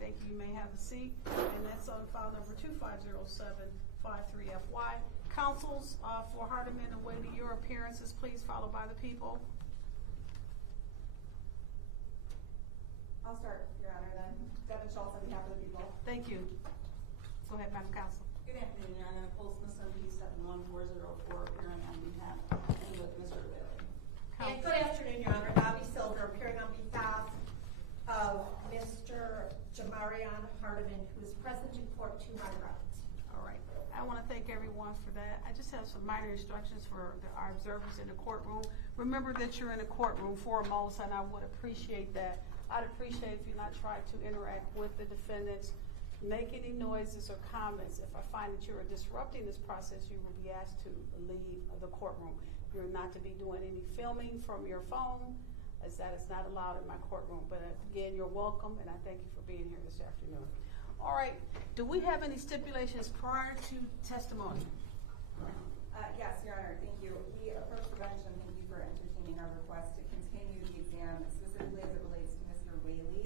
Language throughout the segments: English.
thank you. You may have a seat. And that's on file number 250753FY. Councils for Hardeman and Whaley, your appearances, please, followed by the people. I'll start, Your Honor, then. Devin Schultz on behalf of the people. Thank you. Go ahead, Madam Counsel. Good afternoon, Your Honor. Nicole Smith, 71404, appearing on behalf and with Mr. Whaley. And good afternoon, Your Honor. Bobby Silver, appearing on behalf of Mr. Jamarion Hardeman, who is present in court to my right. All right. I want to thank everyone for that. I just have some minor instructions for our observers in the courtroom. Remember that you're in a courtroom foremost, and I would appreciate that. I'd appreciate if you not try to interact with the defendants, make any noises or comments. If I find that you are disrupting this process, you will be asked to leave the courtroom. You're not to be doing any filming from your phone, as that is not allowed in my courtroom. But again, you're welcome, and I thank you for being here this afternoon. All right. Do we have any stipulations prior to testimony? Yes, Your Honor. Thank you. We approach the bench, and thank you for entertaining our request to continue the exam, specifically as it relates to Mr. Whaley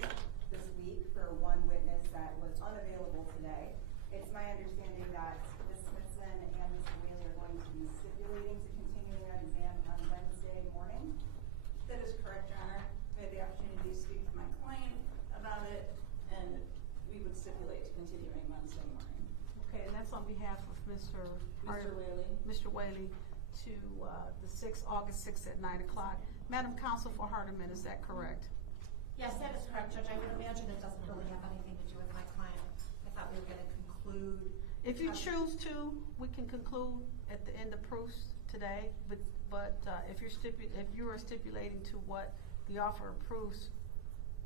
this week for one witness that was unavailable today. It's my understanding that Ms. Smithson and Mr. Whaley are going to be stipulating to continuing that exam on Wednesday morning. That is correct, Your Honor. We had the opportunity to speak to my client about it, and we would stipulate to continuing Wednesday morning. Okay, and that's on behalf of Mr. Whaley. Mr. Whaley to August 6th at 9 o'clock. Madam Counsel for Hardeman, is that correct? Yes, that is correct, Judge. I would imagine it doesn't really have anything to do with my client. I thought we were going to conclude. If you choose to, we can conclude at the end of proofs today. But if you are stipulating to what the offer approves,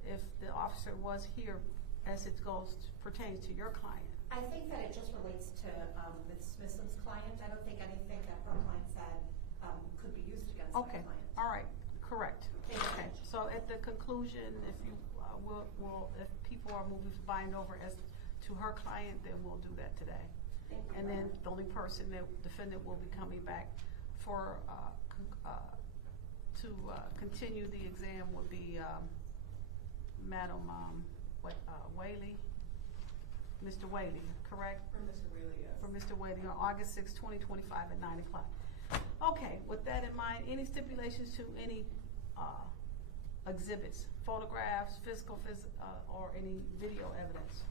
if the officer was here as it pertains to your client. I think that it just relates to Ms. Smithson's client. I don't think anything that her client said could be used against my client. All right. Correct. Okay. So at the conclusion, if you if people are moving to bind over as to her client, then we'll do that today. Thank you, and then the only person that defendant will be coming back for to continue the exam would be Madam Whaley. Mr. Whaley, correct? For Mr. Whaley, yes. For Mr. Whaley on August 6, 2025 at 9 o'clock. Okay, with that in mind, any stipulations to any exhibits, photographs, physical, or any video evidence?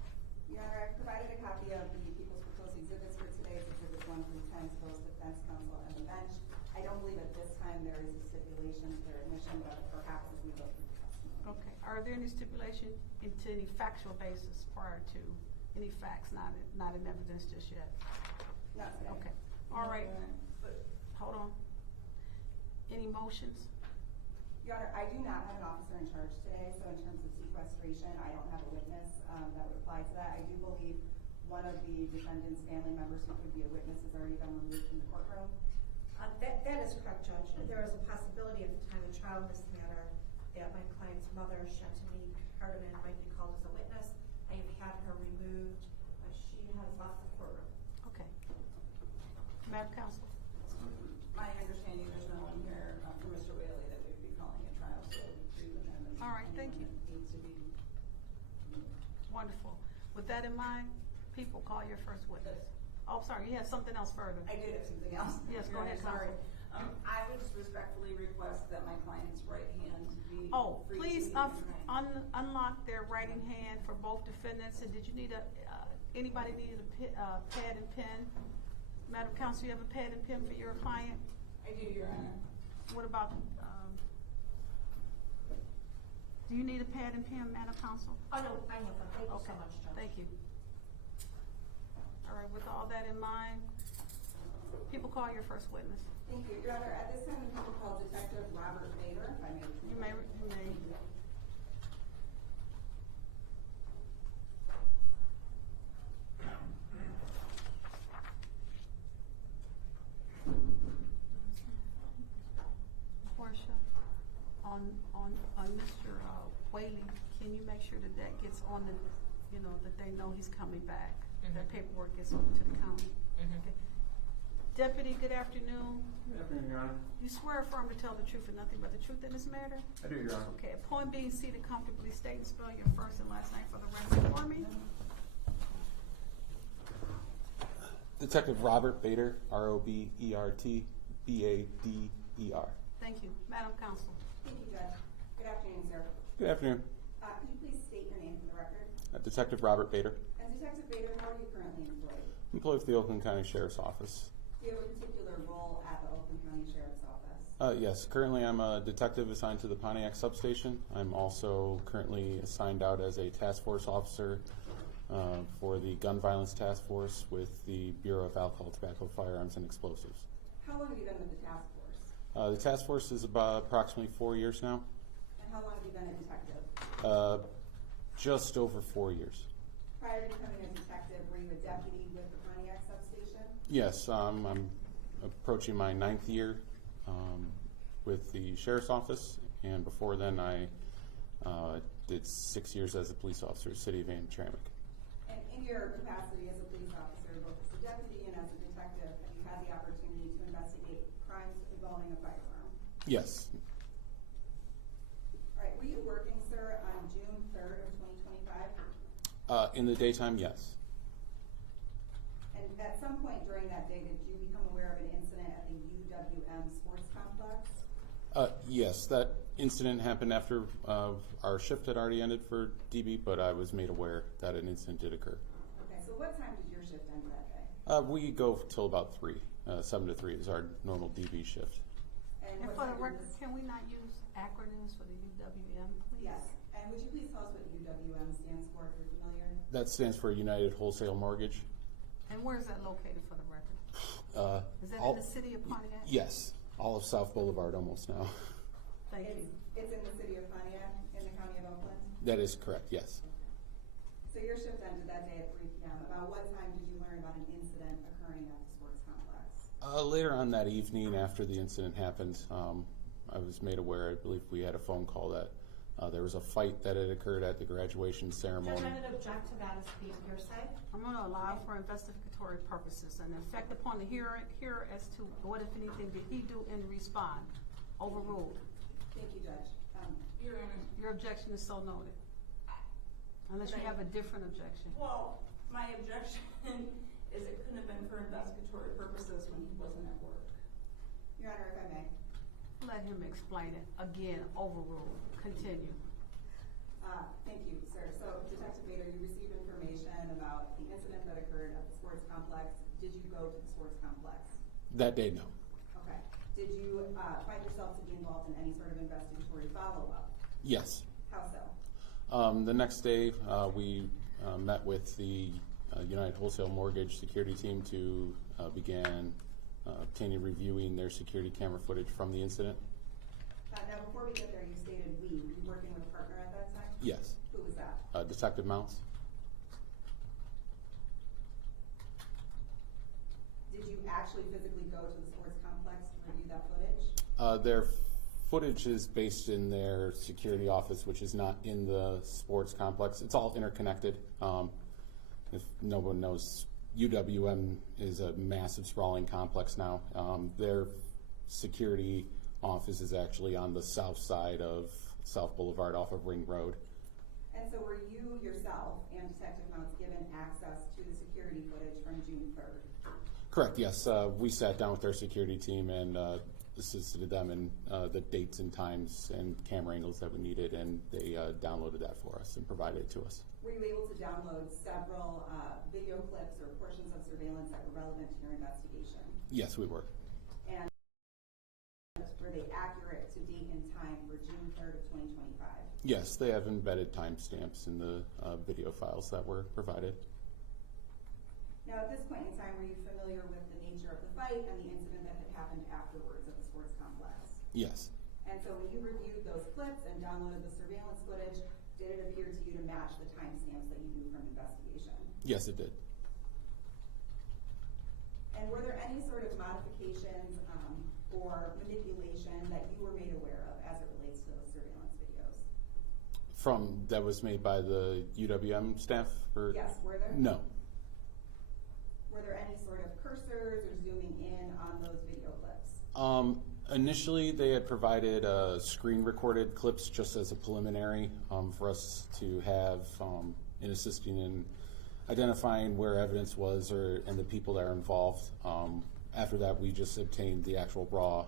Your Honor, I've provided a copy of the People's Proposed Exhibits for today, Exhibits 1 through 10 to both defense counsel and the bench. I don't believe at this time there is a stipulation to their admission, but perhaps as we look through the testimony. Okay. Are there any stipulation into any factual basis prior to any facts not in evidence just yet? Not today. Okay. All right. Hold on. Any motions? Your Honor, I do not have an officer in charge today, so in terms of sequestration, I don't have a witness that would apply to that. I do believe one of the defendant's family members who could be a witness has already been removed from the courtroom. That is correct, Judge. There is a possibility at the time of trial in this matter that my client's mother, Chantilly Hardeman, might be called as a witness. I have had her removed. She has left the courtroom. Okay. Madam Counsel. My understanding, there's no one here for Mr. Whaley that we would be calling a trial, so we would have All right, thank you. Needs to be Wonderful. With that in mind, people, call your first witness. Oh, sorry, you have something else further. I did have something else. Yes, go ahead, Sorry. Counsel. I would just respectfully request that my client's right hand be free Please to be in right. unlock their writing hand for both defendants. And did you need anybody needed a pad and pen? Madam Counsel, you have a pad and pen for your client? I do, Your Honor. What about, do you need a pad and pen, Madam Counsel? Oh, no, I have one. Thank you so much, Judge. Thank you. All right, with all that in mind, people, call your first witness. Thank you. Your Honor, at this time, we will call Detective Robert Bader, if I may. You may. Portia, on Mr. Whaley, can you make sure that gets on the, that they know he's coming back? That paperwork gets over to the county. Okay. Deputy, good afternoon. Good afternoon, Your Honor. You swear affirm to tell the truth and nothing but the truth in this matter? I do, Your Honor. Okay. Upon being seated comfortably, state and spell your first and last name for the record for me. Detective Robert Bader, R-O-B-E-R-T-B-A-D-E-R. Thank you. Madam Counsel. Thank you, Judge. Good afternoon, sir. Good afternoon. Could you please state your name for the record? Detective Robert Bader, And Detective Bader, how are you currently employed? employed with the Oakland County Sheriff's Office. Do you have a particular role at the Oakland County Sheriff's Office? Yes, currently I'm a detective assigned to the Pontiac substation. I'm also currently assigned out as a task force officer for the gun violence task force with the Bureau of Alcohol, Tobacco, Firearms, and Explosives. How long have you been with the task force? The task force is about approximately 4 years now. And how long have you been a detective? Just over 4 years. Prior to becoming a detective, were you a deputy with the Pontiac substation? Yes, I'm approaching my 9th year with the Sheriff's Office, and before then I did 6 years as a police officer, City of Hamtramck. And in your capacity as a police officer, both as a deputy and as a detective, have you had the opportunity to investigate crimes involving a firearm? Yes. All right, were you working, sir, on June 3rd of 2025? In the daytime, yes. And at some point during that day, did you become aware of an incident at the UWM sports complex? Yes, that incident happened after our shift had already ended for DB, but I was made aware that an incident did occur. Okay, so what time did your shift end that day? We go till about 3. 7 to 3 is our normal DB shift. And And what for time the did record, this- can we not use acronyms for the UWM, please? Yes, and would you please tell us what UWM stands for if you're familiar? That stands for United Wholesale Mortgage. And where is that located for the record? Is that all- in the city of Pontiac? Yes, all of South Boulevard almost now. Thank you. It's in the city of Pontiac, in the county of Oakland? That is correct, yes. So your shift ended that day at 3 p.m. About what time did you learn about an incident occurring at the sports complex? Later on that evening, after the incident happened, I was made aware, I believe we had a phone call that there was a fight that had occurred at the graduation ceremony. Judge, I would object to that as being hearsay. I'm going to allow for investigatory purposes and effect upon the hearer as to what, if anything, did he do and respond. Overruled. Thank you, Judge. Your Honor, Your objection is so noted. Unless you have a different objection. well, my objection is it couldn't have been for investigatory purposes when he wasn't at work. Your Honor, if I may. Let him explain it. Again, overruled. Continue. Thank you, sir. So, Detective Bader, you received information about the incident that occurred at the sports complex. Did you go to the sports complex? That day, no. Okay. Did you find yourself to be involved in any sort of investigatory follow-up? Yes. How so? The next day, we met with the United Wholesale Mortgage security team to begin obtaining reviewing their security camera footage from the incident. Now, before we get there, you stated we. Were you working with a partner at that time? Yes. Who was that? Detective Mounts. Did you actually physically go to the sports complex to review that footage? Their footage is based in their security office, which is not in the sports complex. It's all interconnected. If no one knows, UWM is a massive sprawling complex now. Their security office is actually on the south side of South Boulevard off of Ring Road. And so were you yourself and Detective Mounts given access to the security footage from June 3rd? Correct, yes. We sat down with their security team and assisted them in the dates and times and camera angles that we needed, and they downloaded that for us and provided it to us. Were you able to download several video clips or portions of surveillance that were relevant to your investigation? Yes, we were. And were they accurate to date and time for June 3rd of 2025? Yes, they have embedded timestamps in the video files that were provided. Now, at this point in time, were you familiar with the nature of the fight and the incident that had happened afterwards at the sports complex? Yes. And so when you reviewed those clips and downloaded the surveillance footage, did it appear to you to match the timestamps that you knew from investigation? Yes, it did. And were there any sort of modifications or manipulation that you were made aware of as it relates to those surveillance videos? That was made by the UWM staff? Or? Yes, were there? No. Were there any sort of cursors or zooming in on those video clips? Initially, they had provided screen recorded clips just as a preliminary for us to have in assisting in identifying where evidence was and the people that are involved. After that, we just obtained the actual raw,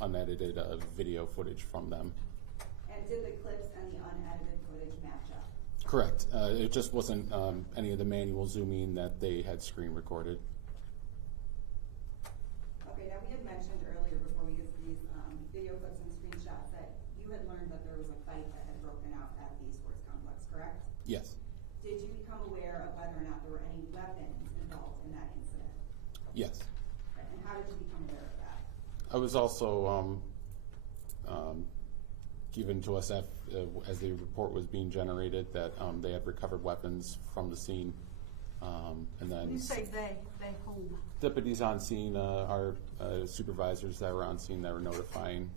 unedited video footage from them. And did the clips and the unedited footage match up? Correct. It just wasn't any of the manual zooming that they had screen recorded. Okay, now we had mentioned earlier before we get to these video clips and screenshots that you had learned that there was a fight that had broken out at the sports complex, correct? Yes. Did you become aware of whether or not there were any weapons involved in that incident? Yes. Okay, and how did you become aware of that? I was also given to us as the report was being generated that they had recovered weapons from the scene. And then You say they whom? deputies on scene, our supervisors that were on scene that were notifying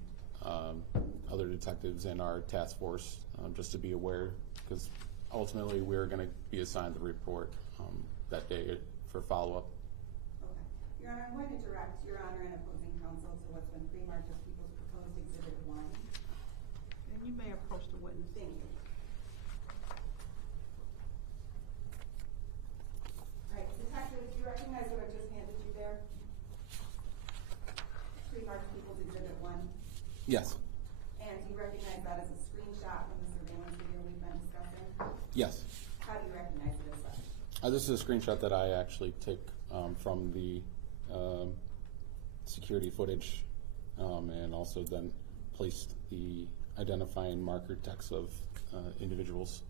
other detectives and our task force just to be aware, because ultimately we were going to be assigned the report that day for follow-up. Okay. Your Honor, I'm going to direct Your Honor and opposing counsel to what's been pre-marked as People's Proposed Exhibit 1. And you may approach the witness. Thank you. All right, detective, do you recognize what I've just handed you there? Pre-marked People's Exhibit 1. Yes. And do you recognize that as a screenshot from the surveillance video we've been discussing? Yes. How do you recognize it as such? This is a screenshot that I actually took from the security footage and also then placed the identifying marker text of individuals.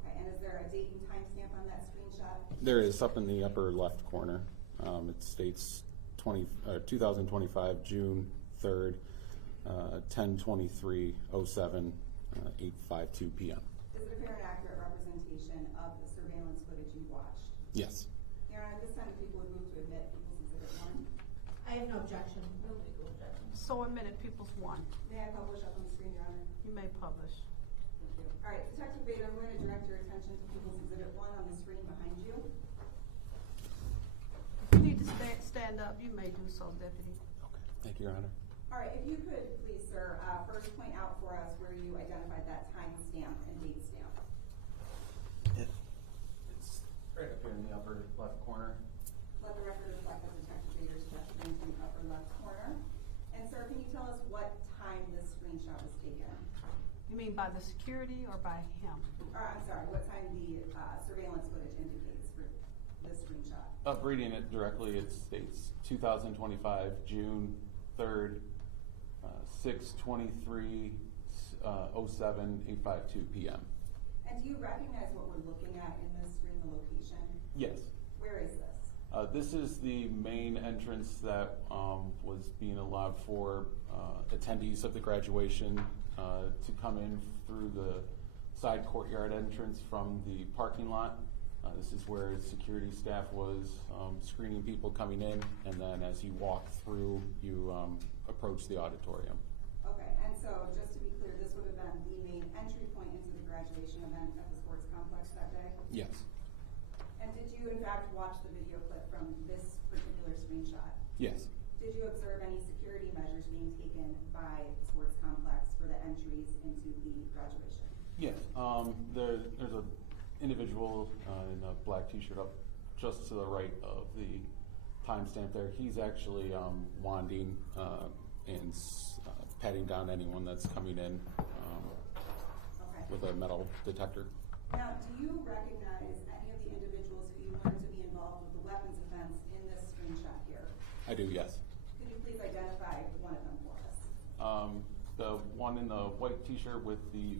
Okay, and is there a date and timestamp on that screenshot? There is, up in the upper left corner. It states 2025 June 3rd, 10:23:07, 8:52 p.m. Is it a fair and accurate representation of the surveillance footage you watched? Yes. Your Honor, this time if people would move to admit People's Exhibit 1. I have no objection. No legal objection. So admitted, People's one. May I publish up on the screen, Your Honor? You may publish. Thank you. All right, Detective Bader, I'm going to direct your attention to People's Exhibit 1 on the screen behind you. If you need to stand up, you may do so, Deputy. Okay. Thank you, Your Honor. All right, if you could please, sir, first point out for us where you identified that time stamp and date stamp. It's right up here in the upper left corner. Let the record reflect that Detective Bader's gesturing from the upper left corner. And sir, can you tell us what time this screenshot was taken? You mean by the security or by him? I'm sorry, what time the surveillance footage indicates for this screenshot? Reading it directly, it states 2025 June 3rd, 6:23:07, 8:52 p.m. And do you recognize what we're looking at in this screen, the location? Yes. Where is this? This is the main entrance that was being allowed for attendees of the graduation to come in through the side courtyard entrance from the parking lot. This is where security staff was screening people coming in, and then as you walk through, you approach the auditorium. Okay, and so just to be clear, this would have been the main entry point into the graduation event at the sports complex that day? Yes. And did you in fact watch the video clip from this particular screenshot? Yes. Did you observe any security measures being taken by the sports complex for the entries into the graduation? Yes. There's an individual in a black t-shirt up just to the right of the timestamp there. He's actually wanding and patting down anyone that's coming in Okay. with a metal detector. Now, do you recognize any of the individuals who you learned to be involved with the weapons offense in this screenshot here? I do, yes. Could you please identify one of them for us? The one in the white t-shirt with the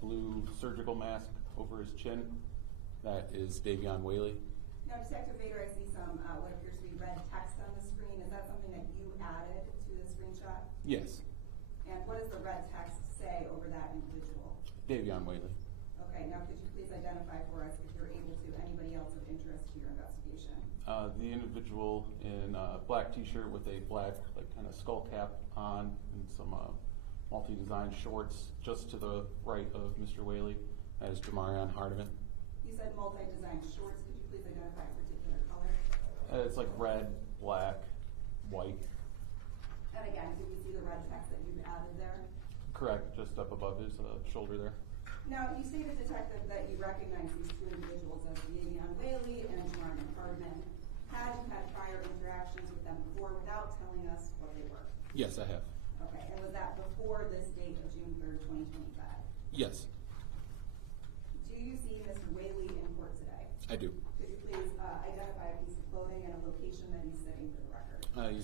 blue surgical mask over his chin, that is Davion Whaley. Now, Detective Bader, I see some what appears to be red text on the screen. Is that something that you added to the screenshot? Yes. And what does the red text say over that individual? Davion Whaley. Okay, now could you please identify for us, if you're able to, anybody else of interest to your investigation? The individual in a black t-shirt with a black kind of skull cap on and some multi-design shorts just to the right of Mr. Whaley, that is Jamarion Hardiman. You said multi-design shorts. Could you please identify a particular color? It's like red, black, white. And again, do we see the red text that you've added there? Correct, just up above his shoulder there. Now, you stated, Detective, that you recognize these two individuals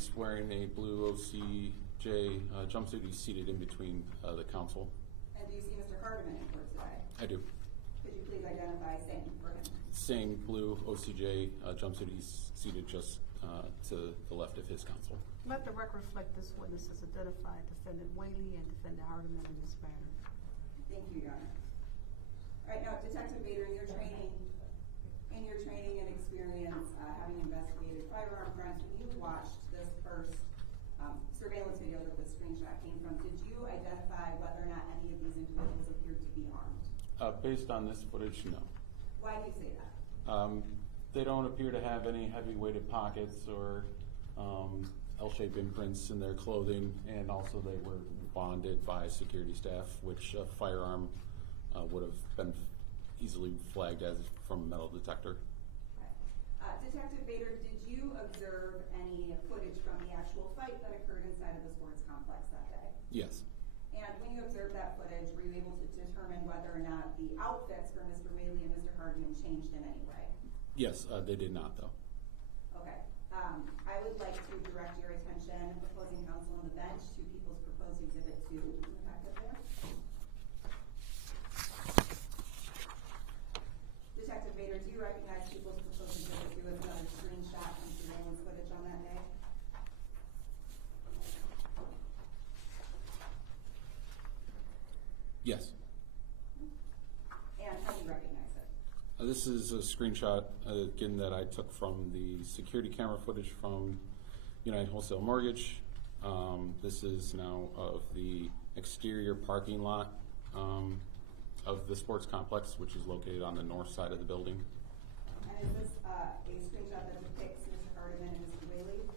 is wearing a blue OCJ jumpsuit. He's seated in between the counsel. And do you see Mr. Hardiman in court today? I do. Could you please identify same for him? Same blue OCJ jumpsuit. He's seated just to the left of his counsel. Let the record reflect this witness has identified Defendant Whaley and Defendant Hardiman in this matter. Thank you, Your Honor. All right, now, Detective Bader, in your training and experience, having investigated firearm crimes, when you watched this first surveillance video that the screenshot came from, did you identify whether or not any of these individuals appeared to be armed? Based on this footage, no. Why do you say that? They don't appear to have any heavy-weighted pockets or L-shaped imprints in their clothing, and also they were bonded by security staff, which a firearm would have been easily flagged as from a metal detector. Okay. Detective Bader, did you observe any footage from the actual fight that occurred inside of the sports complex that day? Yes. And when you observed that footage, were you able to determine whether or not the outfits for Mr. Whaley and Mr. Hardiman changed in any way? Yes, they did not, though. Okay. I would like to direct your attention, opposing counsel on the bench, to People's Proposed Exhibit 2 in the packet there. Detective Bader, do you recognize People's Proposed Exhibit 2 as another screenshot from surveillance footage on that day? Yes. And how do you recognize it? This is a screenshot, again, that I took from the security camera footage from United Wholesale Mortgage. This is now of the exterior parking lot of the sports complex, which is located on the north side of the building. And is this a screenshot that depicts Mr. Hardiman and Mr. Whaley?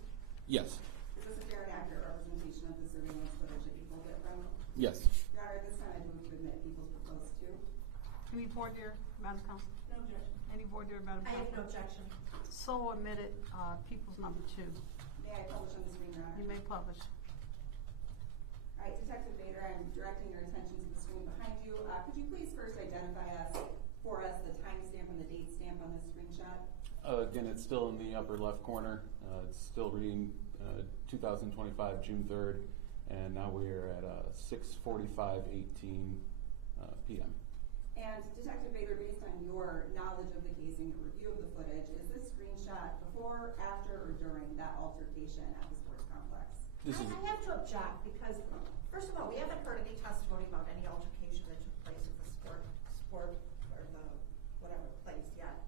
Yes. Is this a fair and accurate representation of the surveillance footage that you pulled it from? Yes. Your Honor, at this time I move to admit People's Proposed 2. Any board there, Madam Counsel? No objection. Any board there, Madam I Counsel? have no objection. So admitted, People's number 2. May I publish on the screen, Your Honor? You may publish. All right, Detective Bader, I'm directing your attention to the screen behind you. Could you please first identify for us the timestamp and the date stamp on this screenshot? Again, it's still in the upper left corner. It's still reading 2025, June 3rd, and now we are at 6:45:18 p.m. And Detective Bader, based on your knowledge of the case and your review of the footage, is this screenshot before, after, or during that altercation at the sports complex? I have to object because, first of all, we haven't heard any testimony about any altercation that took place at the sport or the whatever place yet.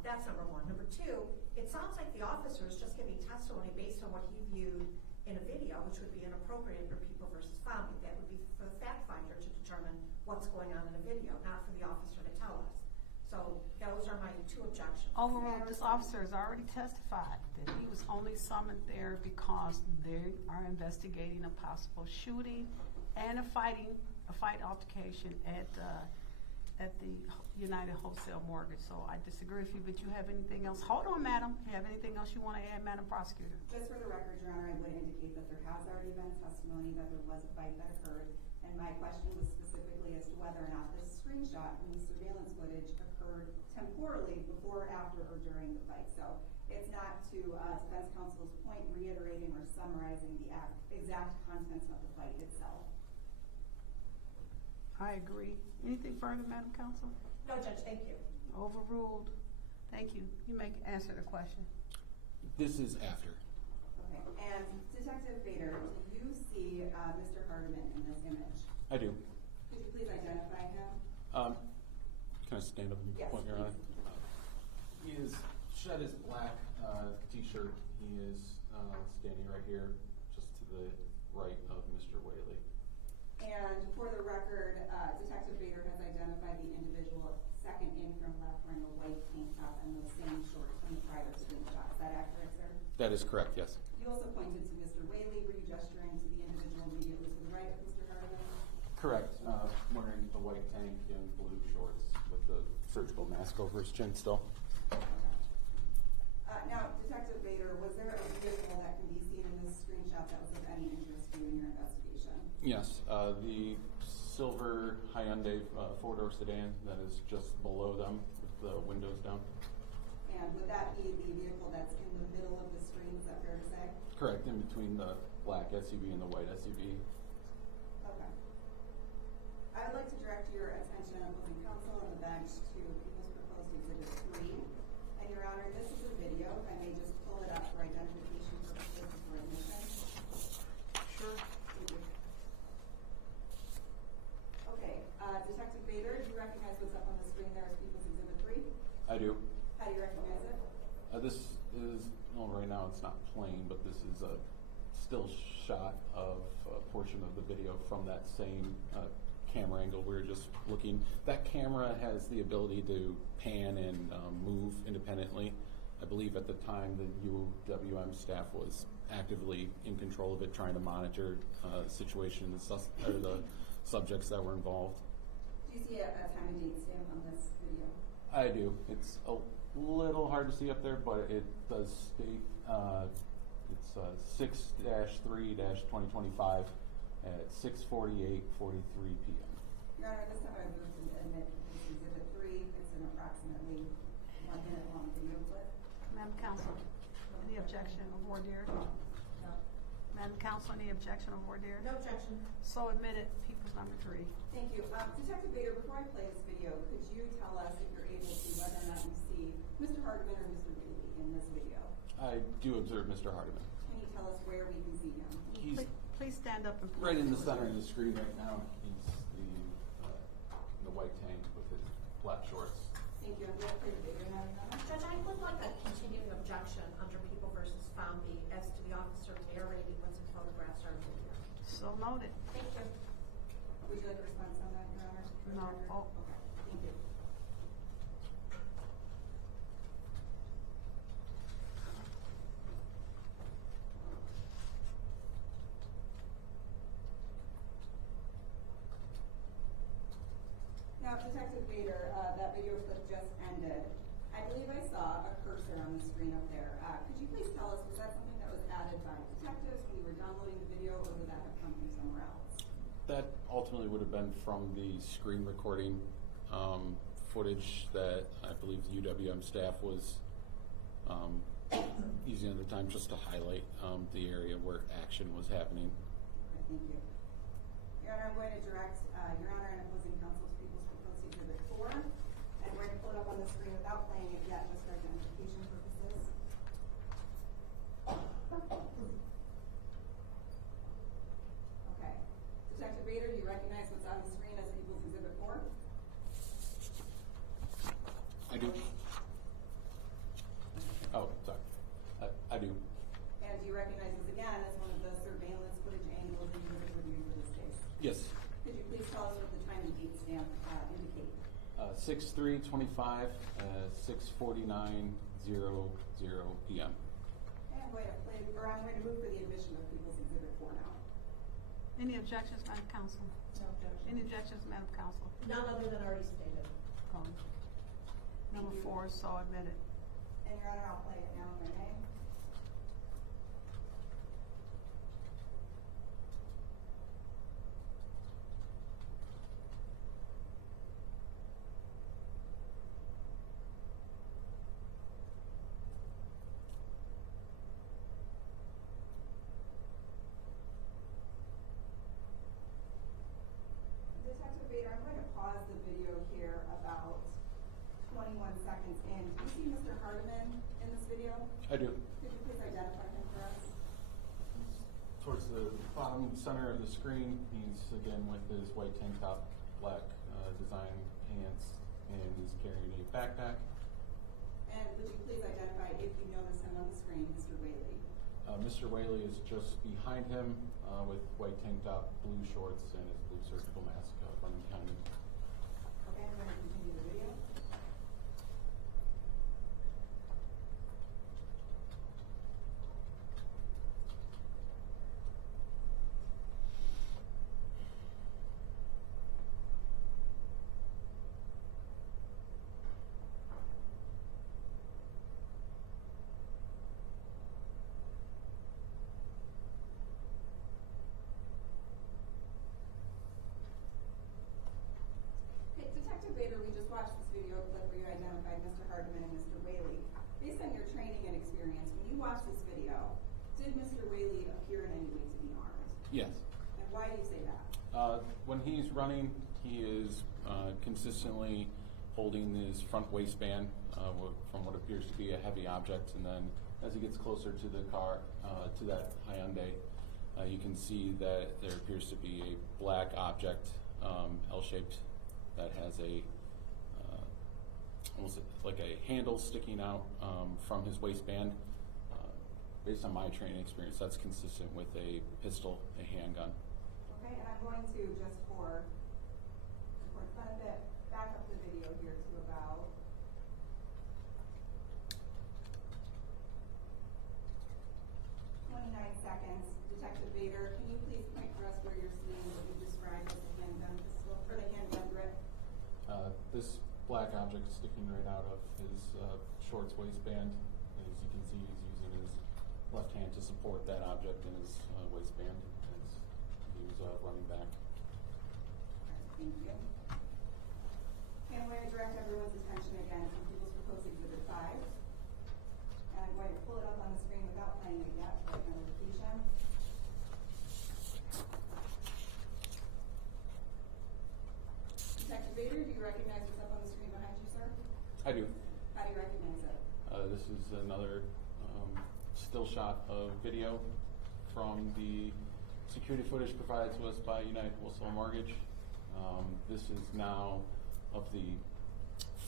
That's number one. Number two, it sounds like the officer is just giving testimony based on what he viewed in a video, which would be inappropriate for people versus family. That would be for the fact finder to determine what's going on in a video, not for the officer to tell us. So those are my two objections. Overall, this officer has already testified that he was only summoned there because they are investigating a possible shooting and a fight altercation at the United Wholesale Mortgage. So I disagree with you, but you have anything else? Hold on, madam. You have anything else you want to add, Madam Prosecutor? Just for the record, Your Honor, I would indicate that there has already been testimony that there was a fight that occurred, and my question was specifically as to whether or not this screenshot from the surveillance footage occurred temporally before, after, or during the fight. So it's not to defense counsel's point reiterating or summarizing the exact contents of the fight itself. I agree. Anything further, Madam Counsel? No, Judge, thank you. Overruled. Thank you. You may answer the question. This is after. Okay, and Detective Bader, do you see Mr. Hardiman in this image? I do. Could you please identify him? Can I stand up and Yes, point your eye? please. He is shed his black t-shirt. He is standing right here, just to the right of Mr. Whaley. And for the record, Detective Bader has identified the individual second in from left wearing a white tank top and those same shorts from the prior screenshot. Is that accurate, sir? That is correct, yes. You also pointed to Mr. Whaley. Were you gesturing to the individual immediately to the right of Mr. Hardiman? Correct. Wearing the white tank and blue shorts with the surgical mask over his chin still. Okay. Now, Detective Bader, was there a vehicle that can be seen in this screenshot that was of any interest to you in your investigation? Yes, the silver Hyundai four-door sedan that is just below them with the windows down. And would that be the vehicle that's in the middle of the screen, is that fair to say? Correct, in between the black SUV and the white SUV. Okay. I would like to direct your attention, opposing counsel and the bench, to People's Proposed Exhibit 3. And Your Honor, this is a video, if I may just pull it up for identification purposes and for admission. Sure. Thank you. Okay, Detective Bader, do you recognize what's up on the screen there as People's Exhibit 3? I do. How do you recognize it? This is, well, right now it's not playing, but this is a still shot of a portion of the video from that same camera angle we were just looking. That camera has the ability to pan and move independently. I believe at the time the UWM staff was actively in control of it, trying to monitor the situation, the subjects that were involved. Do you see a time and date stamp on this video? I do. It's a little hard to see up there, but it does state it's 6-3-2025 at 6:48:43 p.m. Your Honor, this time I move to admit this Exhibit 3. It's an approximately 1 minute long video clip. Madam Counsel, any objection of voir dire? No. Madam Counsel, any objection of voir dire? No objection. So admitted, People's number 3. Thank you. Detective Bader, before I play this video, could you tell us if you're able to whether or not you see Mr. Hardiman or Mr. Bailey in this video? I do observe Mr. Hardiman. Can you tell us where we can see him? He's Please stand up and. right in the center of the screen right now. He's the white tank with his black shorts. Thank you. I'm going to play the video now, Your Honor. Judge, I would like a continuing objection under People versus Founby as to the officer narrating what's in photographs or video. So noted. Thank you. Would you like a response on that, Your Honor? No. Oh. Okay. Thank you. Now, Detective Bader, that video clip just ended. I believe I saw a cursor on the screen up there. Could you please tell us, was that something that was added by detectives when you were downloading the video, or would that have come from somewhere else? That ultimately would have been from the screen recording footage that I believe the UWM staff was using at the time just to highlight the area where action was happening. Okay, thank you. Your Honor, I'm going to direct Your Honor and opposing counsel to People's Proposed Exhibit 4. And we're going to pull it up on the screen without playing it yet, just for identification purposes. Okay. Detective Bader, do you recognize what's on the screen as People's Exhibit 4? I do. Oh, sorry. I do. And do you recognize this again as one of the surveillance footage angles that you would review for this case? Yes. Could you please tell us what the time and date stamp indicate? 6/3/25, 6:49:00 p.m. Okay, I'm going to move for the admission of People's Exhibit 4 now. Any objections, Madam Counsel? No objection. Any objections, Madam Counsel? None other than already stated. Number 4 is so admitted. And Your Honor, I'll play it now in my name. Detective Bader, I'm going to pause the video here about 21 seconds in. Do you see Mr. Hardiman in this video? I do. Could you please identify him for us? Towards the bottom center of the screen, he's again with his white tank top, black design pants, and he's carrying a backpack. And would you please identify, if you notice him on the screen, Mr. Whaley? Mr. Whaley is just behind him with white tank top, blue shorts, and his blue surgical mask running behind him. Okay, I'm going to continue the video. Okay, Detective Bader, we just watched this video clip where you identified Mr. Hardiman and Mr. Whaley. Based on your training and experience, when you watch this video, did Mr. Whaley appear in any way to be armed? Yes. And why do you say that? When he's running, he is consistently holding his front waistband from what appears to be a heavy object, and then as he gets closer to the car, to that Hyundai, you can see that there appears to be a black object, L-shaped, that has a almost like a handle sticking out from his waistband. Based on my training experience, that's consistent with a pistol, a handgun. Okay, and I'm going to, just for benefit, back up the video here to about 29 seconds. Detective Bader, can you please point for us where you're seeing what you described as the handgun pistol, or the handgun grip? This black object sticking right out of his shorts waistband. As you can see, he's using his left hand to support that object in his waistband as he was running back. Thank you. And I'm going to direct everyone's attention again to People's Proposed Exhibit 5. And I'm going to pull it up on the screen without playing it yet for identification. Detective Bader, do you recognize what's up on the screen behind you, sir? I do. How do you recognize it? This is another still shot of video from the security footage provided to us by United Wholesale Mortgage. This is now of the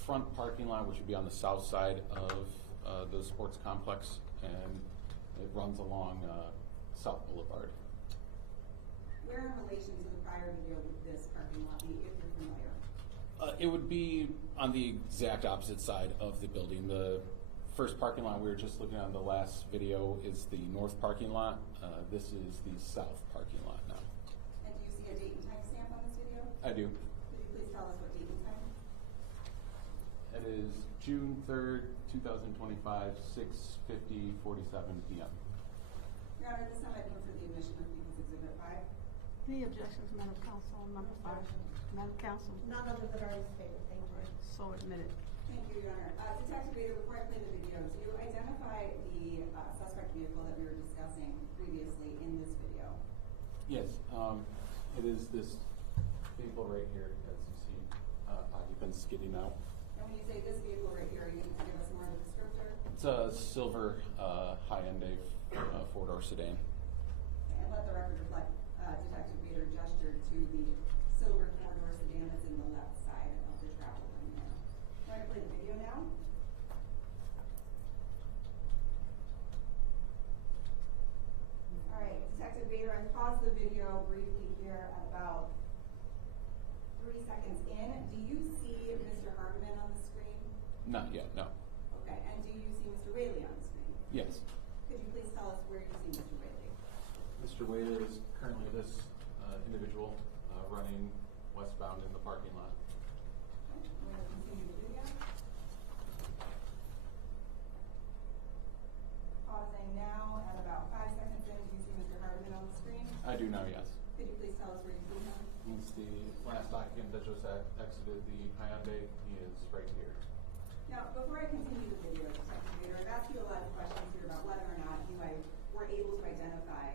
front parking lot, which would be on the south side of the sports complex, and it runs along South Boulevard. Where in relation to the prior video would this parking lot be, if you're familiar? It would be on the exact opposite side of the building. The first parking lot we were just looking at in the last video is the north parking lot. This is the south parking lot now. And do you see a date and time stamp on this video? I do. Could you please tell us what date and time? It is June 3rd, 2025, 6:50:47 p.m. Your Honor, this time I move for the admission of People's Exhibit 5. Any objections, Madam Counsel, on number 5? Madam Counsel? None other than already stated, thank you. So admitted. Thank you, Your Honor. Detective Bader, before I play the video, do you identify the suspect vehicle that we were discussing previously in this video? Yes, it is this vehicle right here, as you see, occupants getting out. And when you say this vehicle right here, you can give us more of a descriptor? It's a silver Hyundai four-door sedan. And let the record reflect Detective Bader gestured to the silver four-door sedan that's in the left side of the travel lane there. I'm going to play the video now. All right, Detective Bader, I paused the video briefly here at about 3 seconds in. Do you see Mr. Hardiman on the screen? Not yet, no. Okay, and do you see Mr. Whaley on the screen? Yes. Could you please tell us where you see Mr. Whaley? Mr. Whaley is currently this individual running westbound in the parking lot. Okay, I'm going to continue the video. Pausing now at about 5 seconds in. Do you see Mr. Hardiman on the screen? I do now, yes. Could you please tell us where you see him? He's the last occupant that just exited the Hyundai. He is right here. Now, before I continue the video, Detective Bader, I've asked you a lot of questions here about whether or not you guys were able to identify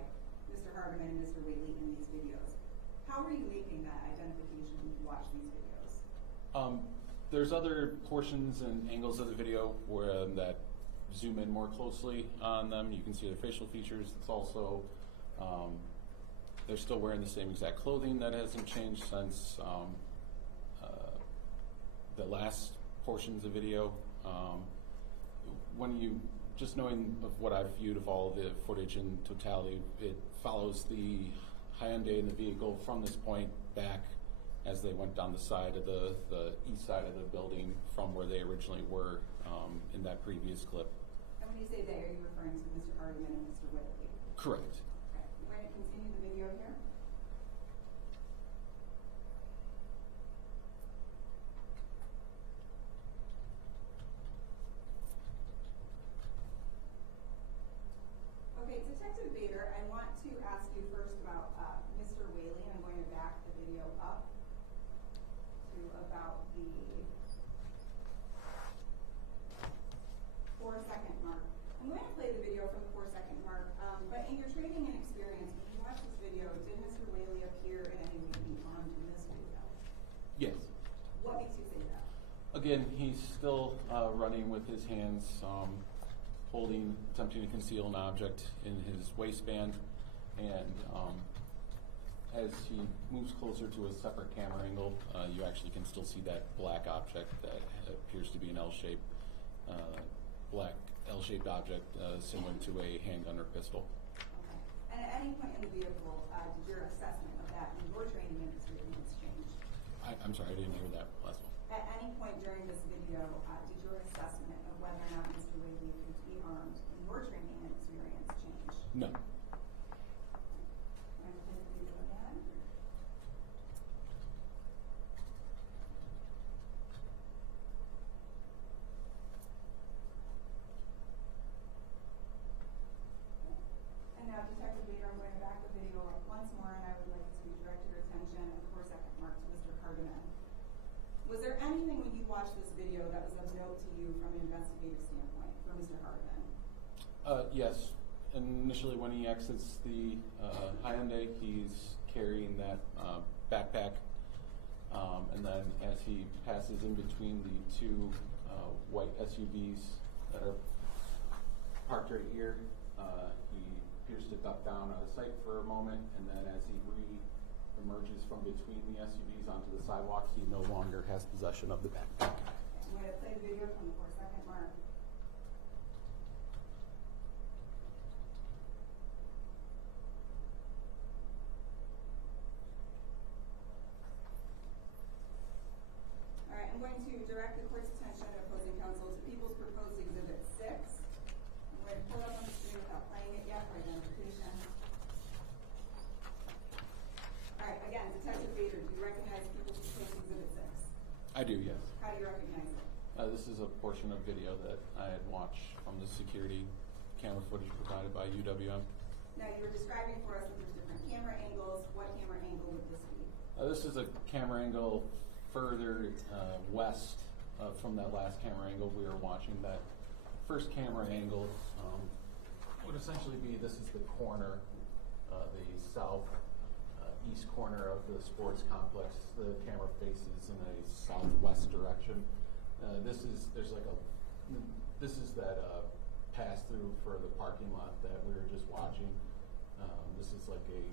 Mr. Hardiman and Mr. Whaley in these videos. How were you making that identification when you watched these videos? There's other portions and angles of the video where that zoom in more closely on them. You can see their facial features. It's also they're still wearing the same exact clothing. That hasn't changed since the last portions of video. When you, just knowing of what I've viewed of all the footage in totality, it follows the Hyundai in the vehicle from this point back as they went down the side of the east side of the building from where they originally were in that previous clip. And when you say they, are you referring to Mr. Hardiman and Mr. Whaley? Correct. Okay, we're going to continue the video here. Okay, Detective Bader, I want to ask you first about Mr. Whaley. I'm going to back the video up to about the 4 seconds Again, he's still running with his hands, attempting to conceal an object in his waistband, and as he moves closer to a separate camera angle, you actually can still see that black object that appears to be an L-shaped, black L-shaped object similar to a handgun or pistol. Okay. And at any point in the vehicle, did your assessment of that in your training and experience change? I'm sorry, I didn't hear that last one. At any point during this video, did your assessment of whether or not Mr. Whaley could be armed in your training and experience change? No. And now, Detective Bader, I'm going to back the video up once more, and I would like to direct your attention at the 4-second mark to Mr. Cardiman. Was there anything when you watched this video that was of note to you from an investigative standpoint for Mr. Cardiman? Yes. Initially, when he exits the Hyundai, he's carrying that backpack, and then as he passes in between the two white SUVs that are parked right here, he appears to duck down out of sight for a moment, and then as he emerges from between the SUVs onto the sidewalk, he no longer has possession of the backpack. I'm going to play the video from the 4-second mark. All right, I'm going to direct the court's attention and opposing counsel to People's Proposed Exhibit 6. I'm going to pull it up on the screen without playing it yet for identification. All right, again, Detective Bader, do you recognize People's Proposed Exhibit 6? I do, yes. How do you recognize it? This is a portion of video that I had watched from the security camera footage provided by UWM. Now, you were describing for us that there's different camera angles. What camera angle would this be? This is a camera angle further west from that last camera angle we were watching. That first camera angle would essentially be, this is the corner, the south east corner of the sports complex. The camera faces in a southwest direction. This is that pass through for the parking lot that we were just watching. This is like a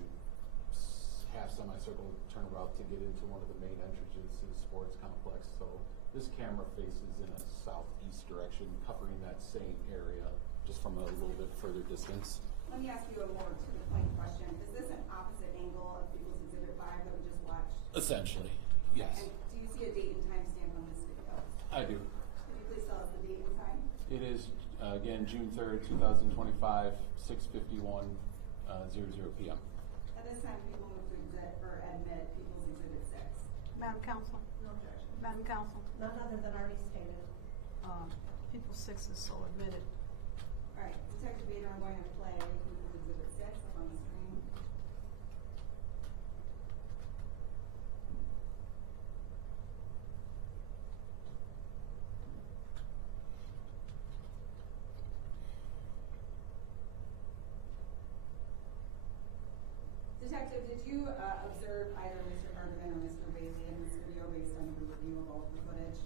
half semicircle turnabout to get into one of the main entrances to the sports complex. So this camera faces in a southeast direction, covering that same area just from a little bit further distance. Let me ask you a more to the point question. Is this an opposite angle of People's Exhibit 5 that we just watched? Essentially, yes. And do you see a date and time stamp on this video? I do. Could you please tell us the date and time? It is, again, June 3rd, 2025, 6:51, 00 p.m. At this time, people move to admit People's Exhibit 6. Madam Counsel? No objection. Madam Counsel? None other than already stated. People 6 is so admitted. All right, Detective Bader, I'm going to play People's Exhibit 6 up on the screen. Detective, did you observe either Mr. Cardiman or Mr. Whaley in this video based on your review of all of the footage?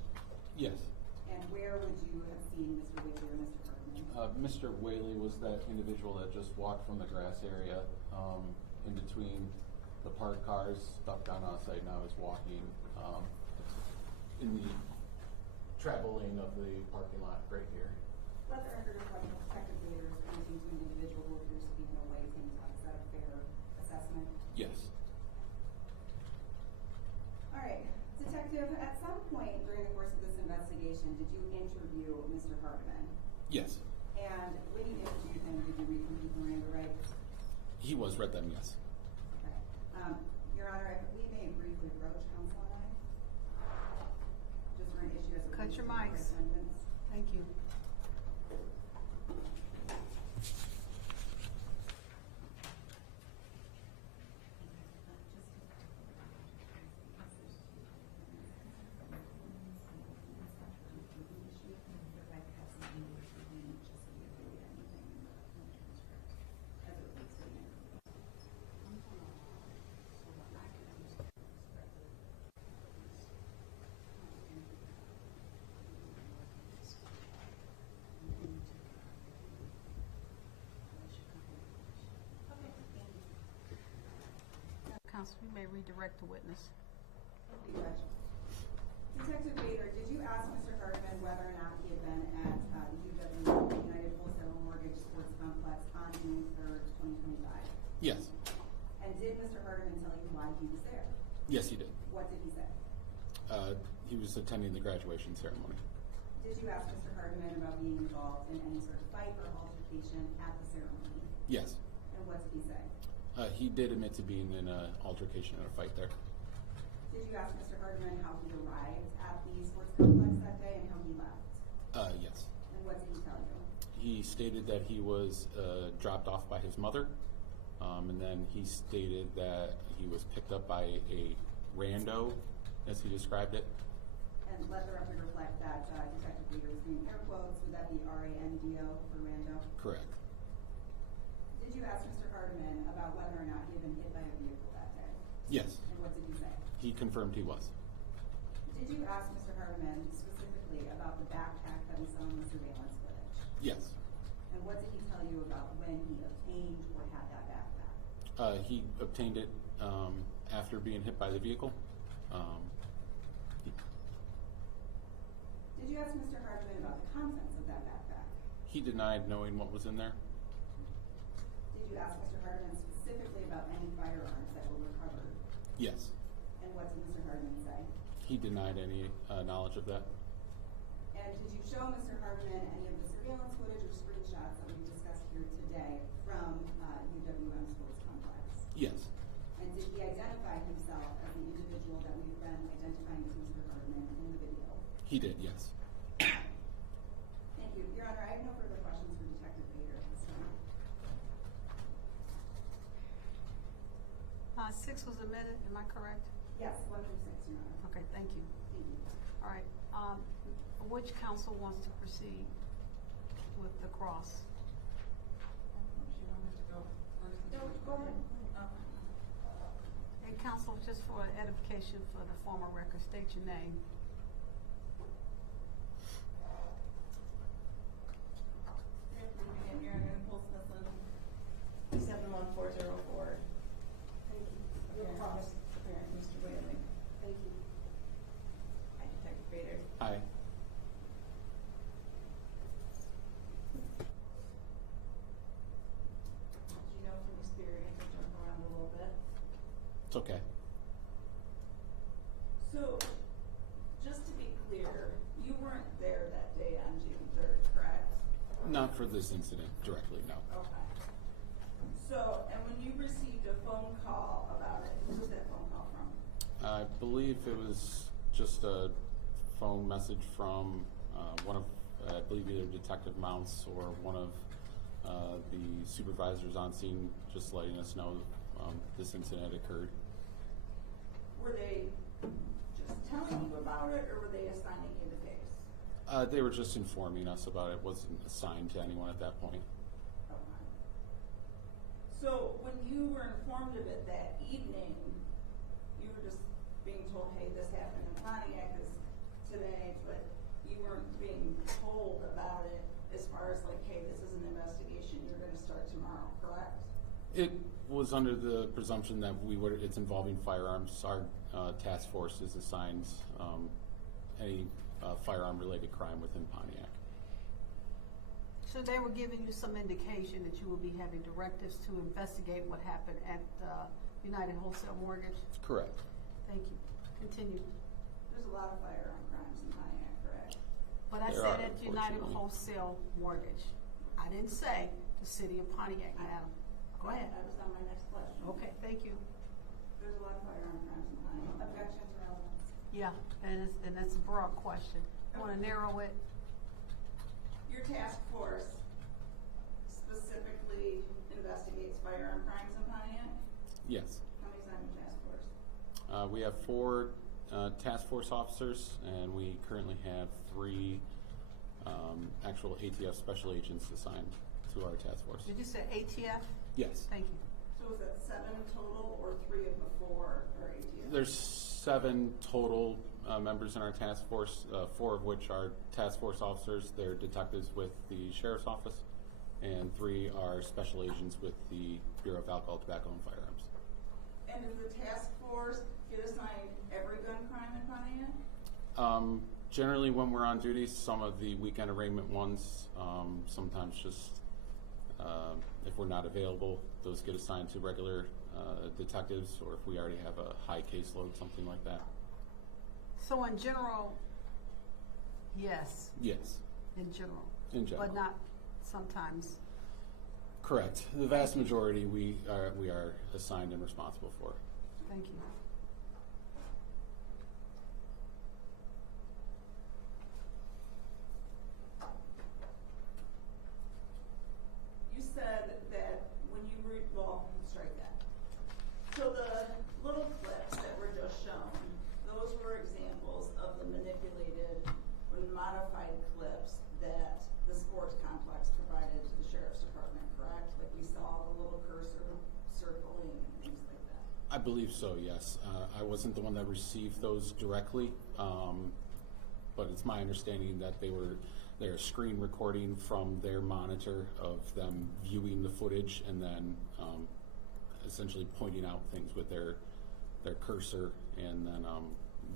Yes. And where would you have seen Mr. Whaley or Mr. Cardiman? Mr. Whaley was that individual that just walked from the grass area in between the parked cars, ducked down outside, now is walking in the travel lane of the parking lot right here. Let the record reflect that Detective Bader is pointing to an individual who appears to be in a white tank top. Is that a fair assessment? Yes. All right, Detective, at some point during the course of this investigation, did you interview Mr. Cardiman? Yes. And when you interviewed him, did you read him his Miranda rights? He was read them, yes. Okay. Your Honor, if we may briefly approach counsel and I, just for an issue as it Cut relates your to the mics. sentence. Thank you. counsel. You may redirect the witness. Thank you, Judge. Detective Bader, did you ask Mr. Hardiman whether or not he had been at the UW United Wholesale Mortgage Sports Complex on June 3rd, 2025? Yes. And did Mr. Hardiman tell you why he was there? Yes, he did. What did he say? He was attending the graduation ceremony. Did you ask Mr. Hardiman about being involved in any sort of fight or altercation at the ceremony? Yes. And what did he say? He did admit to being in an altercation and a fight there. Did you ask Mr. Hardiman how he arrived at the sports complex that day and how he left? Yes. And what did he tell you? He stated that he was dropped off by his mother, and then he stated that he was picked up by a rando, as he described it. And let the record reflect that Detective Bader was doing air quotes. Would that be R-A-N-D-O for rando? Correct. Did you ask Mr. Hardiman about whether or not he had been hit by a vehicle that day? Yes. And what did he say? He confirmed he was. Did you ask Mr. Hardiman specifically about the backpack that we saw in the surveillance footage? Yes. And what did he tell you about when he obtained or had that backpack? He obtained it after being hit by the vehicle. Did you ask Mr. Hardiman about the contents of that backpack? He denied knowing what was in there. Did you ask Mr. Hardiman specifically about any firearms that were recovered? Yes. And what did Mr. Hardiman say? He denied any knowledge of that. And did you show Mr. Hardiman any of the surveillance footage or screenshots that we've discussed here today from UWM Sports Complex? Yes. And did he identify himself as the individual that we've been identifying as Mr. Hardiman in the video? He did, yes. Thank you. Your Honor, I have no further questions for Detective Bader at this time. 6 was omitted, am I correct? Yes, 1 through 6, Your Honor. Okay, thank you. Thank you. All right, which counsel wants to proceed with the cross? She wanted to go first. No, go ahead. Hey, counsel, just for edification for the former record, state your name. You're going to pull Smithson 71404. Thank you. Recross, apparent Mr. Whaley. Thank you. Hi, Detective Bader. Hi. Did you know from experience to jump around a little bit? It's okay. So, just to be clear, you weren't there that day on June 3rd, correct? Not for this incident directly, no. Okay. So, and when you received a phone call about it, who was that phone call from? I believe it was just a phone message from one of, I believe either Detective Mounts or one of the supervisors on scene, just letting us know this incident occurred. Were they just telling you about it, or were they assigning you the case? They were just informing us about it. It wasn't assigned to anyone at that point. Okay. So, when you were informed of it that evening, you were just being told, hey, this happened in Pontiac today, but you weren't being told about it as far as like, hey, this is an investigation you're going to start tomorrow, correct? It was under the presumption that it's involving firearms. Our task force is assigned any firearm-related crime within Pontiac. So they were giving you some indication that you will be having directives to investigate what happened at United Wholesale Mortgage? Correct. Thank you. Continue. There's a lot of firearm crimes in Pontiac, correct? But I There said are, at United unfortunately. Wholesale Mortgage. I didn't say the city of Pontiac, madam. Go ahead. That was on my next question. Okay, thank you. There's a lot of firearm crimes in Pontiac. Objection to relevance. Yeah, and that's a broad question. Want to narrow it? Your task force specifically investigates firearm crimes in Pontiac? Yes. How many's on your task force? We have 4 task force officers, and we currently have 3 actual ATF special agents assigned to our task force. Did you say ATF? Yes. Thank you. So is that 7 total, or 3 of the 4 are ATF? There's 7 total members in our task force, 4 of which are task force officers. They're detectives with the sheriff's office, and 3 are special agents with the Bureau of Alcohol, Tobacco, and Firearms. And does the task force get assigned every gun crime in Pontiac? Generally, when we're on duty, some of the weekend arraignment ones, sometimes just if we're not available, those get assigned to regular detectives, or if we already have a high caseload, something like that. So in general, yes, Yes, in general. in general. But not sometimes. Correct. The vast majority we are assigned and responsible for. Thank you. You said that when you strike that. So the little clips that were just shown, those were examples of the manipulated or modified clips that the sports complex provided to the sheriff's department, correct? Like we saw the little cursor circling and things like that. I believe so, yes. I wasn't the one that received those directly, but it's my understanding that they're screen recording from their monitor of them viewing the footage and then essentially pointing out things with their cursor and then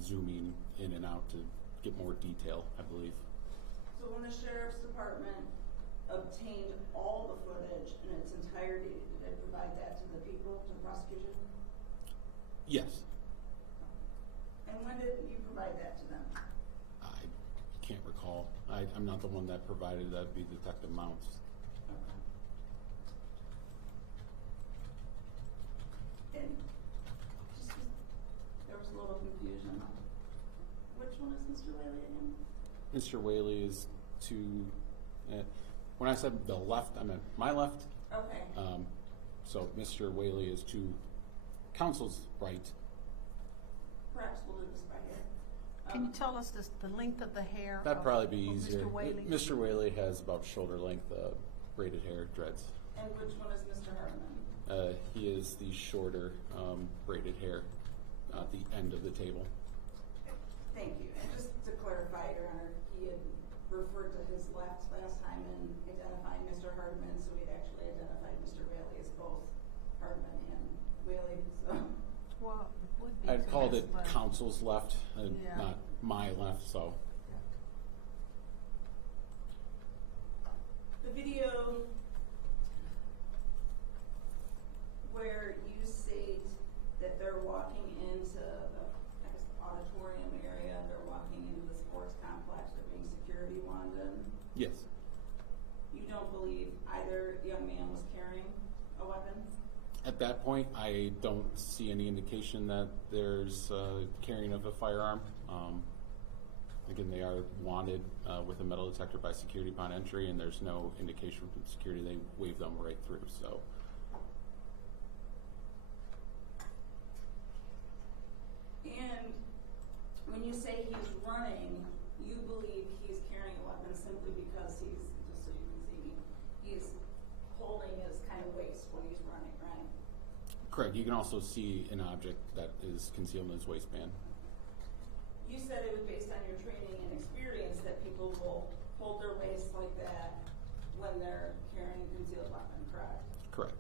zooming in and out to get more detail, I believe. So when the sheriff's department obtained all the footage in its entirety, did they provide that to the people, to the prosecution? Yes. And when did you provide that to them? I can't recall. I'm not the one that provided that. It'd be Detective Mounts. And just, there was a little confusion. Which one is Mr. Whaley again? Mr. Whaley is to, when I said the left, I meant my left. Okay. So Mr. Whaley is to counsel's right. Perhaps we'll do this by here. Can you tell us the length of the hair? That'd of- probably be of easier. Mr. Whaley? Mr. Whaley has about shoulder length braided hair, dreads. And which one is Mr. Hartman? He is the shorter braided hair at the end of the table. Thank you. And just to clarify, Your Honor, he had referred to his left last time in identifying Mr. Hartman, so we'd actually identified Mr. Whaley as both Hartman and Whaley. So Well, it would be. I'd to called us, it but- counsel's left, Yeah. not my left, so. the video where you state that they're walking into the, I guess, the auditorium area, they're walking into the sports complex, they're being security wanded. Yes. You don't believe either young man was carrying a weapon? At that point, I don't see any indication that there's carrying of a firearm. Again, they are wanted with a metal detector by security upon entry, and there's no indication from security. They wave them right through. So, And when you say he's running, you believe he's carrying a weapon simply because he's, just so you can see me, he's holding his kind of waist when he's running, right? correct. You can also see an object that is concealed in his waistband. You said it was based on your training and experience that people will hold their waist like that when they're carrying a concealed weapon, correct? Correct.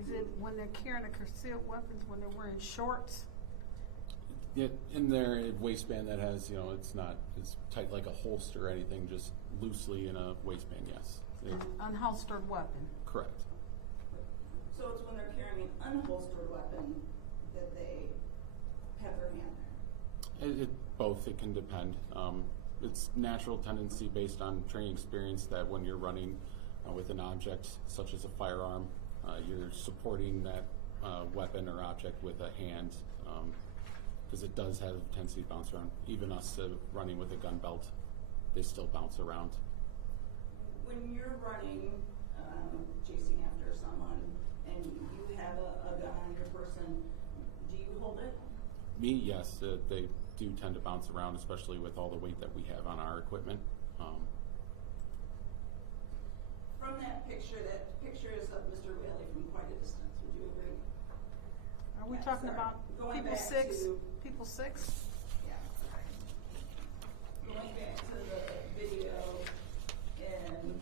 Is it when they're carrying a concealed weapons, when they're wearing shorts? Yeah, in their waistband that has, it's not as tight like a holster or anything, just loosely in a waistband, yes. An unholstered weapon? Correct. So it's when they're carrying an unholstered weapon that they have their hand there. Both, it can depend. It's natural tendency based on training experience that when you're running with an object such as a firearm, you're supporting that weapon or object with a hand, because it does have a tendency to bounce around. Even us running with a gun belt, they still bounce around. When you're running, chasing after someone, and you have a gun on your person, do you hold it? Me, yes, they do tend to bounce around, especially with all the weight that we have on our equipment. From that picture is of Mr. Whaley from quite a distance. Would you agree? Are we Yeah, talking sorry. about Going people back six? to- People six? Yeah. Going back to the video and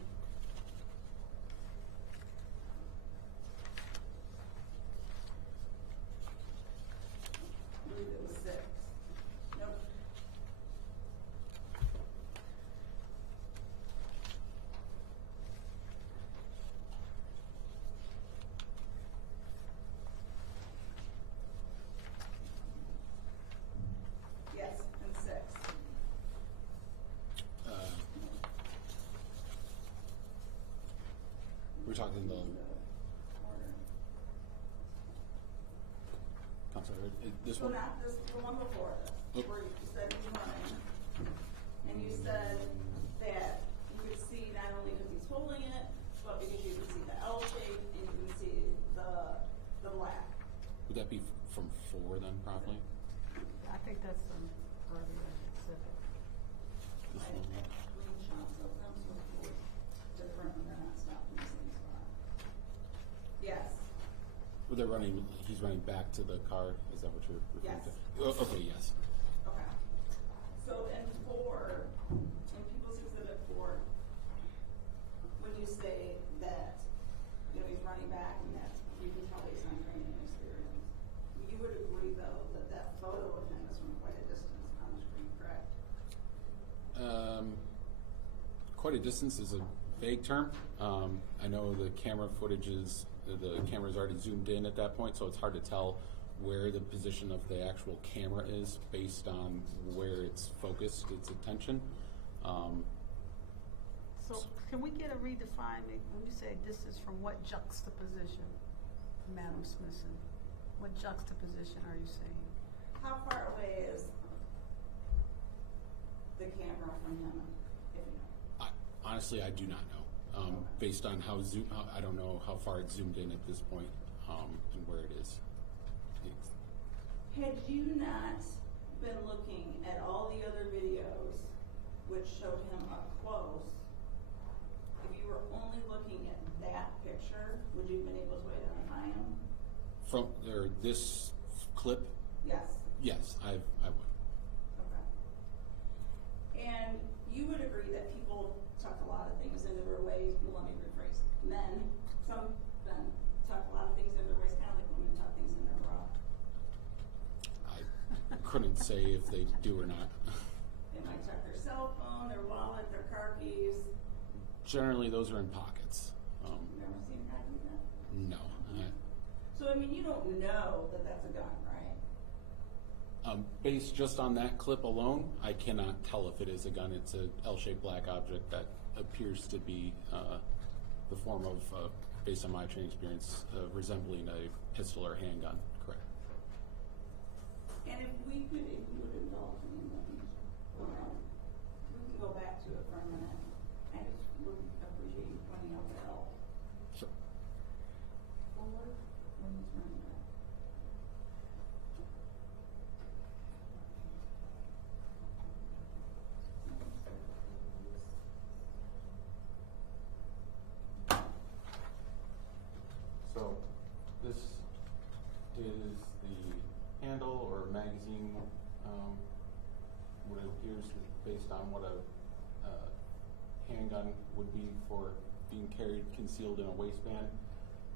talking the order. Counselor, this So one. not this, the one before this, Oh. where you said he's running, and you said that you could see not only because he's holding it, but because you can see the L shape and you can see the black. Would that be from 4 then, probably? I think that's some earlier exhibit. This I one. have screenshots of them, so it looks different when they're not stopped in the same spot. Yes. Well, they're running. He's running back to the car. Is that what you're referring Yes. to? Oh, okay. Yes. Okay. So in 4, in People's Exhibit 4, when you say that, you know, he's running back and that you can tell based on training and experience, you would agree though that that photo of him is from quite a distance on the screen, correct? Quite a distance is a vague term. I know the camera footage is the camera's already zoomed in at that point, so it's hard to tell where the position of the actual camera is based on where it's focused its attention. So can we get a redefining, when you say distance, from what juxtaposition, Madam Smithson? What juxtaposition are you saying? How far away is the camera from him, if you know? Honestly, I do not know. Based on how I don't know how far it's zoomed in at this point, and where it is. Had you not been looking at all the other videos which showed him up close, if you were only looking at that picture, would you have been able to identify him? From this clip, Yes. yes, I would. Okay. And you would agree that people tuck a lot of things into their waist, let me rephrase, some men tuck a lot of things into their waist, kind of like women tuck things in their bra. I couldn't say if they do or not. They might tuck their cell phone, their wallet, their car keys. Generally, those are in pockets. You ever seen a guy do that? No. So, I mean, you don't know that that's a gun, right? Based just on that clip alone, I cannot tell if it is a gun. It's a L-shaped black object that appears to be the form of, based on my training experience, resembling a pistol or handgun. Correct. And if you would indulge me, we can go back to it for a minute. I just would appreciate you pointing out the L. Sure. Forward, when he's running back. So this is the handle or magazine, what it appears based on what a handgun would be for being carried concealed in a waistband,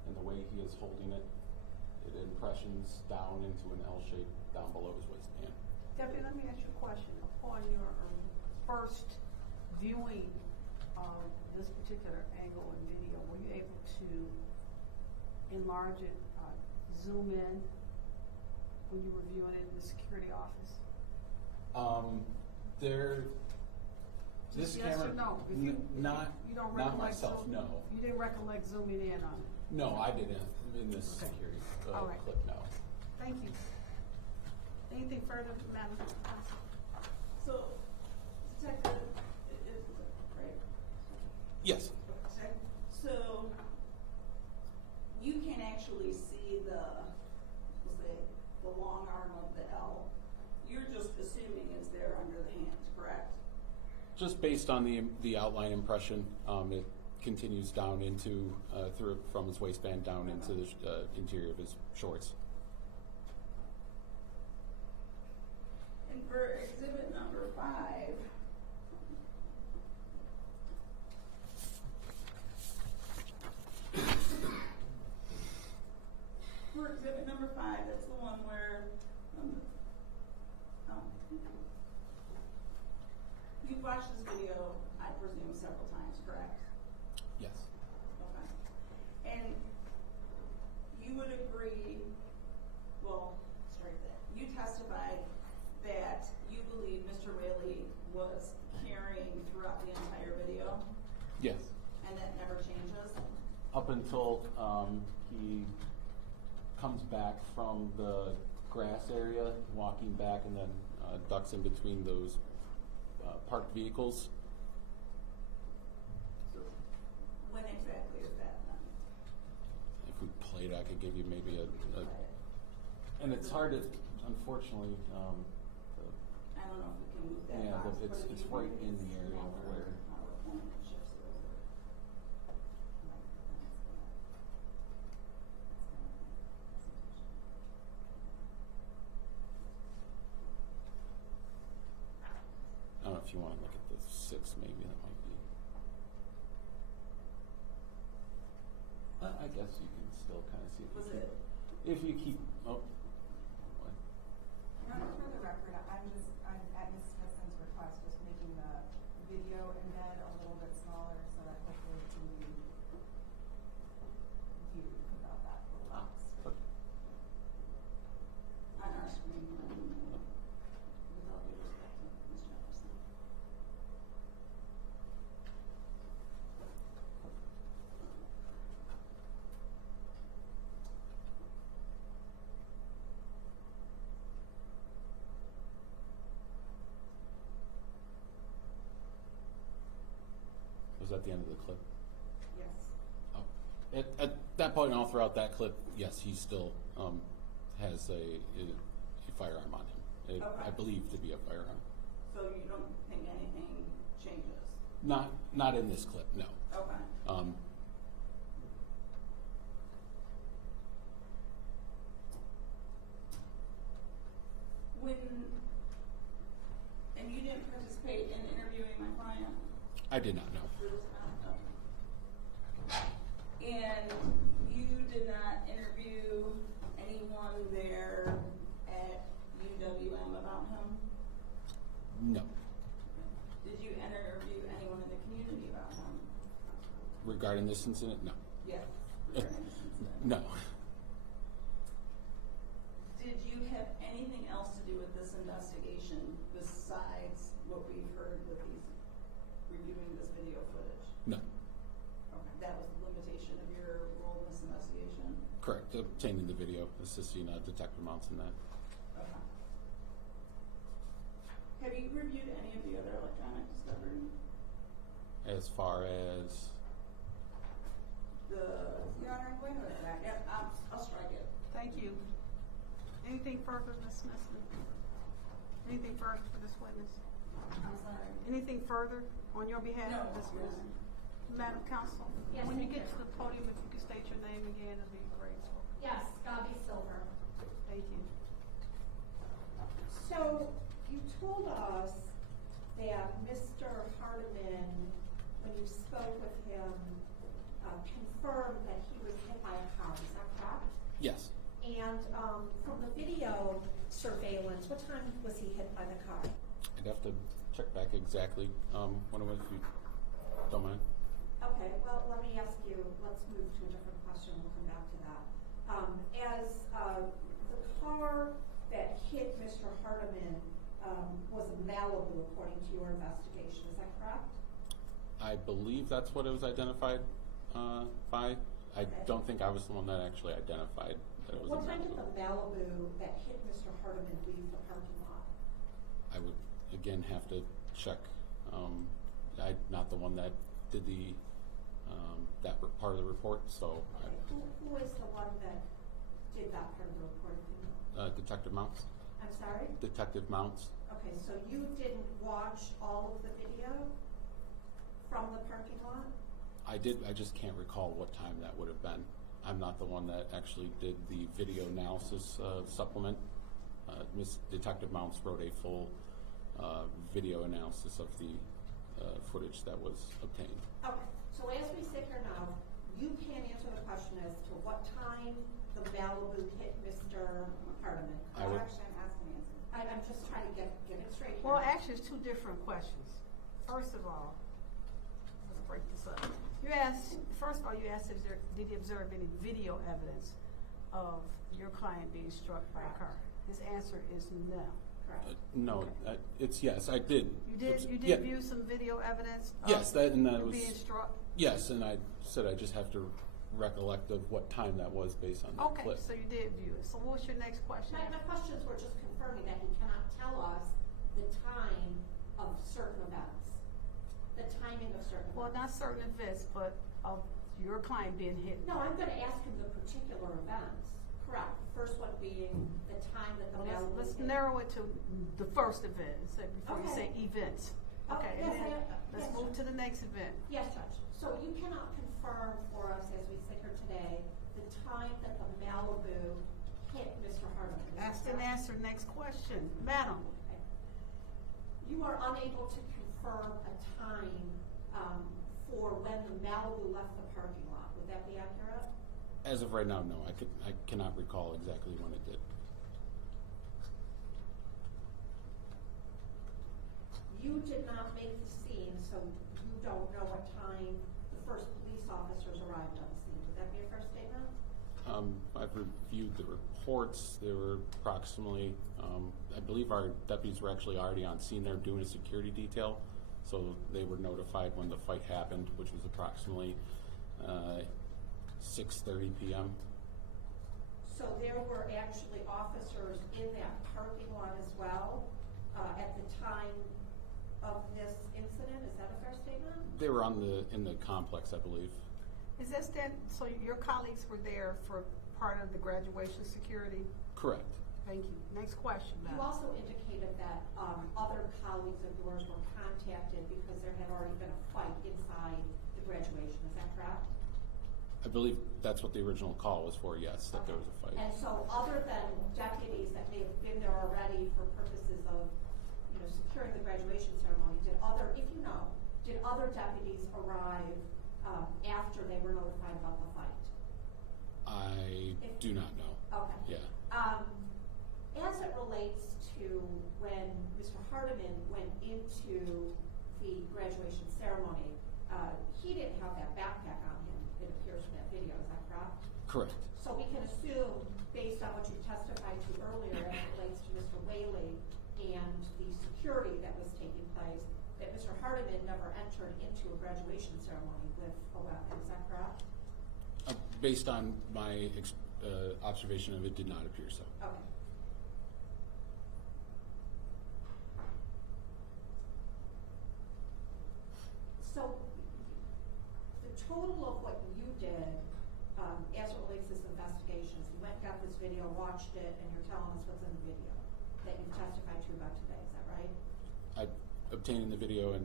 and the way he is holding it, it impressions down into an L shape down below his waistband. Deputy, let me ask you a question. Upon your first viewing of this particular angle and video, were you able to enlarge it, zoom in when you were viewing it in the security office? This Yes camera, or no? If you don't not recollect myself, zoom- no. You didn't recollect zooming in on it? No, I didn't in this Okay. security All right. clip, no. Thank you. Anything further, Madam Counsel? So, detective, is right? Yes. Okay. So, you can actually see we'll say, the long arm of the L. You're just assuming it's there under the hands, correct? Just based on the outline impression, it continues down into from his waistband down into the interior of his shorts. And for exhibit number 5, that's the one where you've watched this video, I presume, several times, correct? Yes. Okay. And you would agree, well, straight there, you testified that you believe Mr. Raley was carrying throughout the entire video, Yes. and that never changes? up until he comes back from the grass area, walking back, and then ducks in between those parked vehicles. So when exactly is that then? If we played, I could give you maybe and it's hard to, unfortunately, I don't know if we can move that yeah, box, but but if it's you right move in it the area smaller, where. PowerPoint shifts it over. I don't know if you want to look at the 6, maybe that might be. I guess you can still kind of see if you keep. Oh, what? Your Honor, for the record, I'm at Ms. Smithson's request, just making the video embed a little bit smaller so that hopefully it can be viewed without that little box. On our screen, with all due respect to Ms. Jefferson. Was that the end of the clip? Yes. Oh. At that point, all throughout that clip, yes, he still has a firearm on him. Okay. I believe to be a firearm. So you don't think anything changes? Not in this clip, no. Okay. And you didn't participate in interviewing my client? I did not know. And you did not interview anyone there at UWM about him? No. Did you interview anyone in the community about him? Regarding this incident, no. Yes. Regarding this incident. No. Did you have anything else to do with this investigation besides what we've heard with these reviewing this video footage? No. Okay. That was the limitation of your role in this investigation? Correct. Obtaining the video, assisting Detective Mounts in that. Okay. Have you reviewed any of the other electronic discovery? As far as Your Honor, I'm going to object. Yep, I'll strike it. Thank you. Anything further, Ms. Smithson? Anything further for this witness? I'm sorry. Anything further on your behalf No, of this you're witness? fine. Madam Counsel? Yes, When you thank get you. to the podium, if you could state your name again, it'd be grateful. Yes, Gabi Silver. Thank you. So you told us that Mr. Hardiman, when you spoke with him, confirmed that he was hit by a car. Is that correct? yes, And from the video surveillance, what time was he hit by the car? I'd have to check back exactly when it was. If you don't mind. Okay, well, let me ask you, let's move to a different question, we'll come back to that. As the car that hit Mr. Hardiman was a Malibu, according to your investigation, is that correct? I believe that's what it was identified by. I don't think I was the one that actually identified that it was What a time did Malibu. the Malibu that hit Mr. Hardiman leave the parking lot? I would again have to check. I'm not the one that did the part of the report, so Who is the one that did that part of the report? Detective Mounts. I'm sorry? Detective Mounts. Okay, so you didn't watch all of the video from the parking lot? I did. I just can't recall what time that would have been. I'm not the one that actually did the video analysis supplement. Miss Detective Mounts wrote a full video analysis of the footage that was obtained. Okay, so as we sit here now, you can't answer the question as to what time the Malibu hit Mr. Hardiman. I would- Actually, I'm asking the answer. I'm just trying to get it straight here. Well, actually, it's two different questions. First of all, let's break this up. You asked, first of all, you asked if did he observe any video evidence of your client being struck by a car? His answer is no. Correct. No, it's yes. I did. You did Yeah. view some video evidence of Yes, that and that you was being struck? yes, and I said I just have to recollect of what time that was based on that Okay, clip. so you did view it. So what's your next question? My questions were just confirming that he cannot tell us the time of certain events, the timing of certain Well, not events. certain events, but of your client being hit. No, I'm gonna ask him the particular events, correct. The first one being the time that the Well, mail was let's hit. narrow it to the first event, so before you say Okay. events. Oh, Okay, yes, and then let's yes, move Judge. to the next event. Yes, Judge. So you cannot confirm for us, as we sit here today, the time that the Malibu hit Mr. Hardeman. is that Ask and correct? answer, next question. Madam, Okay. You are unable to confirm a time for when the Malibu left the parking lot. Would that be accurate? As of right now, no. I cannot recall exactly when it did. You did not make the scene, so you don't know what time the first police officers arrived on the scene. Would that be a fair statement? I've reviewed the reports. There were approximately, I believe our deputies were actually already on scene there doing a security detail. So they were notified when the fight happened, which was approximately 6:30 p.m. So there were actually officers in that parking lot as well at the time of this incident. Is that a fair statement? They were in the complex, I believe. is that so your colleagues were there for part of the graduation security? Correct. Thank you. Next question, You Madam. also indicated that other colleagues of yours were contacted because there had already been a fight inside the graduation. Is that correct? I believe that's what the original call was for, yes, that there was a fight. And so other than deputies that may have been there already for purposes of, securing the graduation ceremony, did other deputies arrive after they were notified about the fight? I do not know. Okay. Yeah. As it relates to when Mr. Hardeman went into the graduation ceremony, he didn't have that backpack on him, it appears from that video, is that correct? Correct. So we can assume, based on what you testified to earlier as it relates to Mr. Whaley and the security that was taking place, that Mr. Hardeman never entered into a graduation ceremony with a weapon, is that correct? Based on my observation of it, did not appear so. Okay. So, the total of what you did, as it relates to this investigation, is you went and got this video, watched it, and you're telling us what's in the video that you've testified to about today, is that right? Obtaining the video and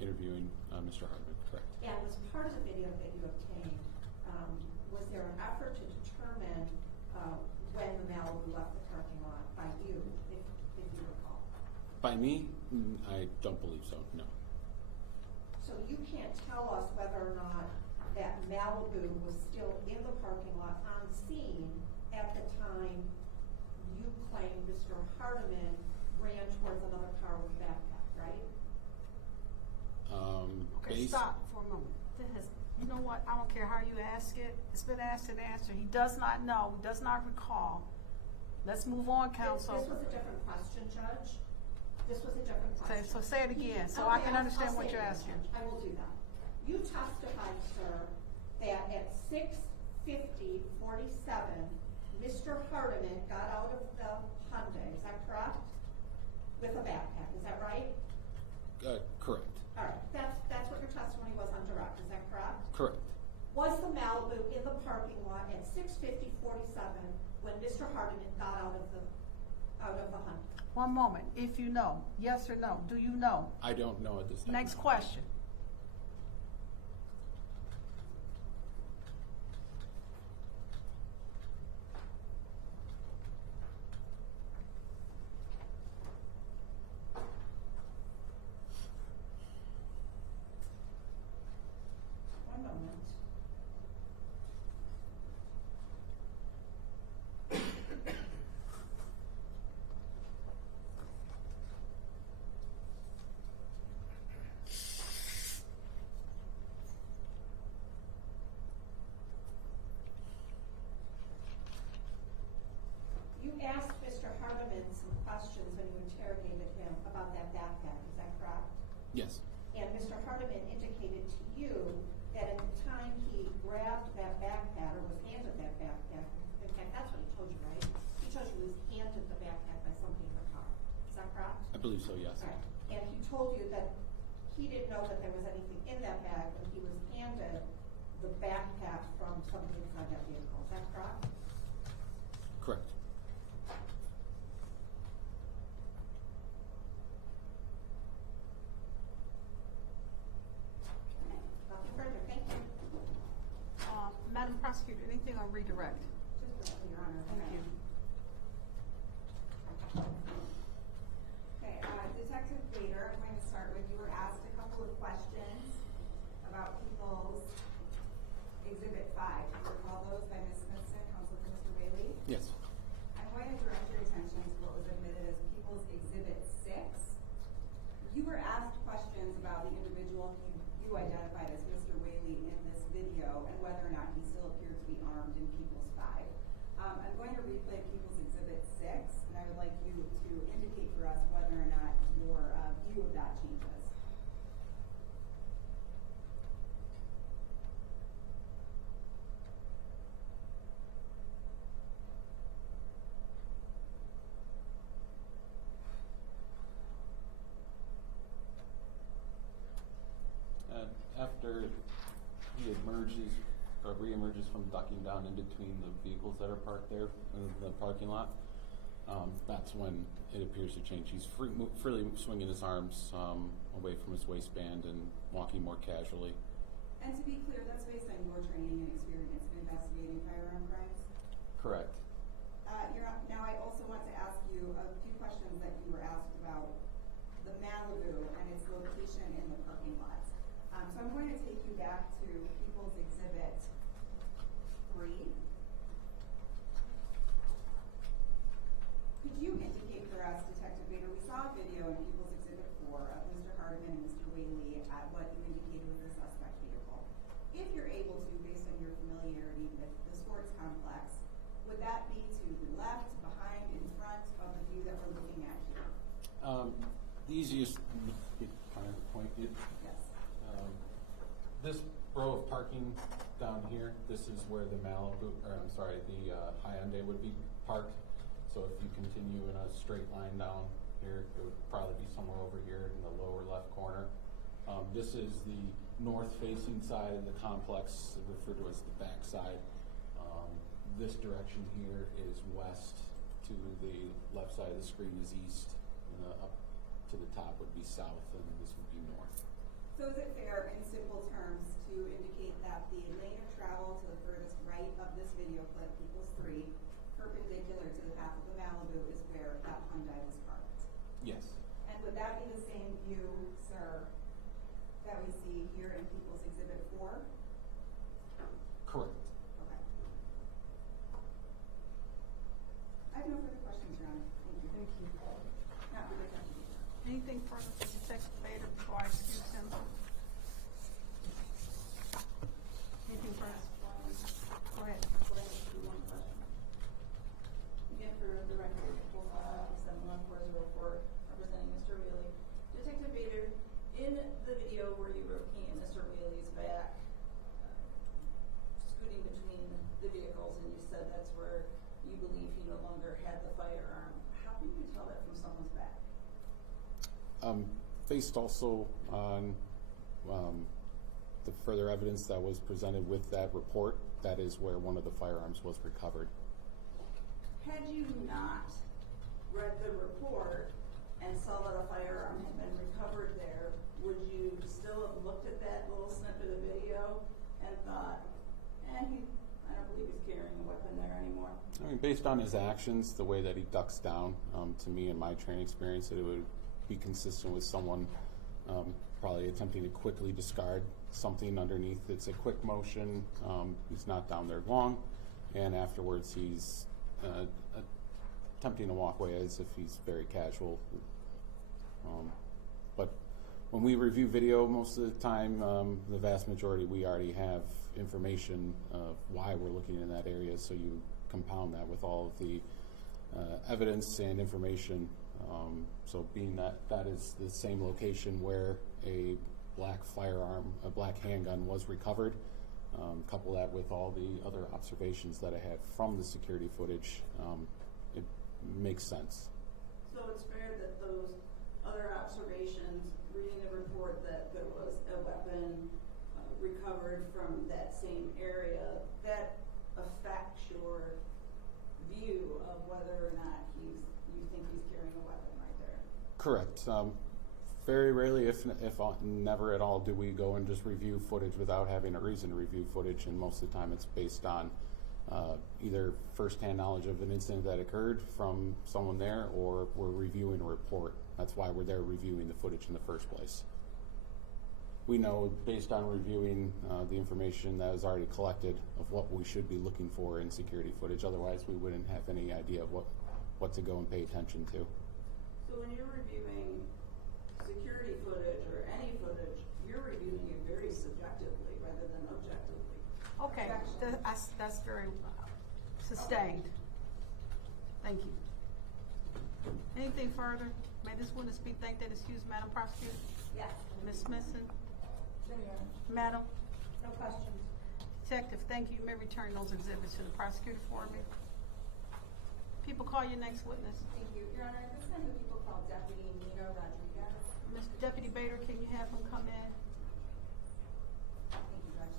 interviewing Mr. Hardeman, correct. And as part of the video that you obtained, was there an effort to determine when the Malibu left the parking lot by you, if you recall? By me, I don't believe so, no. So you can't tell us whether or not that Malibu was still in the parking lot on scene at the time you claim Mr. Hardeman ran towards another car with a backpack, right? Okay, stop for a moment. You know what? I don't care how you ask it. It's been asked and answered. He does not know, does not recall. Let's move on, counsel. This was a different question, Judge. This was a different Okay, question. so say it again, so I can understand I'll what say you're it again, asking. Judge. I will do that. You testified, sir, that at 6:50:47, Mr. Hardeman got out of the Hyundai, is that correct? With a backpack, is that right? Correct. All right, that's what your testimony was on direct, is that correct? Correct. Was the Malibu in the parking lot at 6:50:47 when Mr. Hardeman got out of the Hyundai? One moment. If you know, yes or no, do you know? I don't know at this time. Next no. question. One moment. You asked Mr. Hardeman some questions when you interrogated him about that backpack, is that correct? Yes. And Mr. Hardeman indicated to you that at the time he grabbed that backpack or was handed that backpack, in fact, that's what he told you, right? He told you he was handed the backpack by somebody in the car. Is that correct? I believe so, yes. Right. And he told you that he didn't know that there was anything in that bag when he was handed the backpack from somebody inside that vehicle. Is that correct? Correct. Nothing further. Thank you. Madam Prosecutor, anything on redirect? Just briefly, Your Honor. Thank you. Okay, Detective Bader, I'm going to start with, you were asked a couple of questions about People's Exhibit 5. Do you recall those by Ms. Smithson, counsel for Mr. Whaley? Yes. I'm going to direct your attention to what was admitted as People's Exhibit 6. You were asked questions about the individual you identified as Mr. Whaley in this video and whether or not he still appeared to be armed in People's 5. I'm going to replay People's Exhibit 6, and I would like you to indicate for us whether or not your view of that changes. After he re-emerges from ducking down in between the vehicles that are parked there in the parking lot, that's when it appears to change. He's freely swinging his arms away from his waistband and walking more casually. And to be clear, that's based on your training and experience in investigating firearm crimes? Correct. Now I also want to ask you a few questions that you were asked about the Malibu and its location in the parking lot. So I'm going to take you back to People's Exhibit 3. Could you indicate for us, Detective Bader, we saw a video in People's Exhibit 4 of Mr. Hardiman and Mr. Whaley at what you indicated was the suspect vehicle. If you're able to, based on your familiarity with the sports complex, would that be to the left, behind, in front of the view that we're looking at here? The easiest kind of point is this row of parking down here. This is where the Hyundai would be parked. So if you continue in a straight line down here, it would probably be somewhere over here in the lower left corner. This is the north-facing side of the complex, referred to as the back side. This direction here is west. To the left side of the screen is east. And up to the top would be south, and this would be north. So is it fair, in simple terms, to indicate that the lane of travel to the furthest right of this video clip, People's 3, perpendicular to the path of the Malibu, is where that Hyundai was parked? Yes. And would that be the same view, sir, that we see here in People's Exhibit 4? Correct. Okay. I have no further questions, Your Honor. Thank you. Thank you. Not really questions. Anything further for Detective Bader before I excuse him? Anything further? Go ahead. One question. Again, for the record, 71404, representing Mr. Whaley. Detective Bader, in the video where you were looking at Mr. Whaley's back, scooting between the vehicles, and you said that's where you believe he no longer had the firearm. How can you tell that from someone's back? Based also on the further evidence that was presented with that report, that is where one of the firearms was recovered. Had you not read the report and saw that a firearm had been recovered there, would you still have looked at that little snippet of video and thought, I don't believe he's carrying a weapon there anymore? I mean, based on his actions, the way that he ducks down, to me in my training experience, it would be consistent with someone probably attempting to quickly discard something underneath. It's a quick motion. He's not down there long, and afterwards he's attempting to walk away as if he's very casual. But when we review video, most of the time, the vast majority, we already have information of why we're looking in that area, so you compound that with all of the evidence and information. So being that that is the same location where a black firearm, a black handgun, was recovered. Couple that with all the other observations that I had from the security footage, it makes sense. So it's fair that those other observations, reading the report that there was a weapon recovered from that same area, that affects your view of whether or not you think he's carrying a weapon right there? Correct. Very rarely, if never at all, do we go and just review footage without having a reason to review footage, and most of the time it's based on either firsthand knowledge of an incident that occurred from someone there, or we're reviewing a report. That's why we're there reviewing the footage in the first place. We know, based on reviewing the information that is already collected, of what we should be looking for in security footage. Otherwise, we wouldn't have any idea of what to go and pay attention to. So when you're reviewing security footage or any footage, you're reviewing it very subjectively rather than objectively. Okay, that's very sustained. Thank you. Anything further? May this witness be thanked and excused, Madam Prosecutor? Yes. Ms. Smithson? Madam? No questions. Detective, thank you. You may return those exhibits to the prosecutor for me. People, call your next witness. Thank you. Your Honor, at this time the people call Deputy Nino Rodriguez. Mr. Deputy Bader, can you have him come in? Thank you, Judge.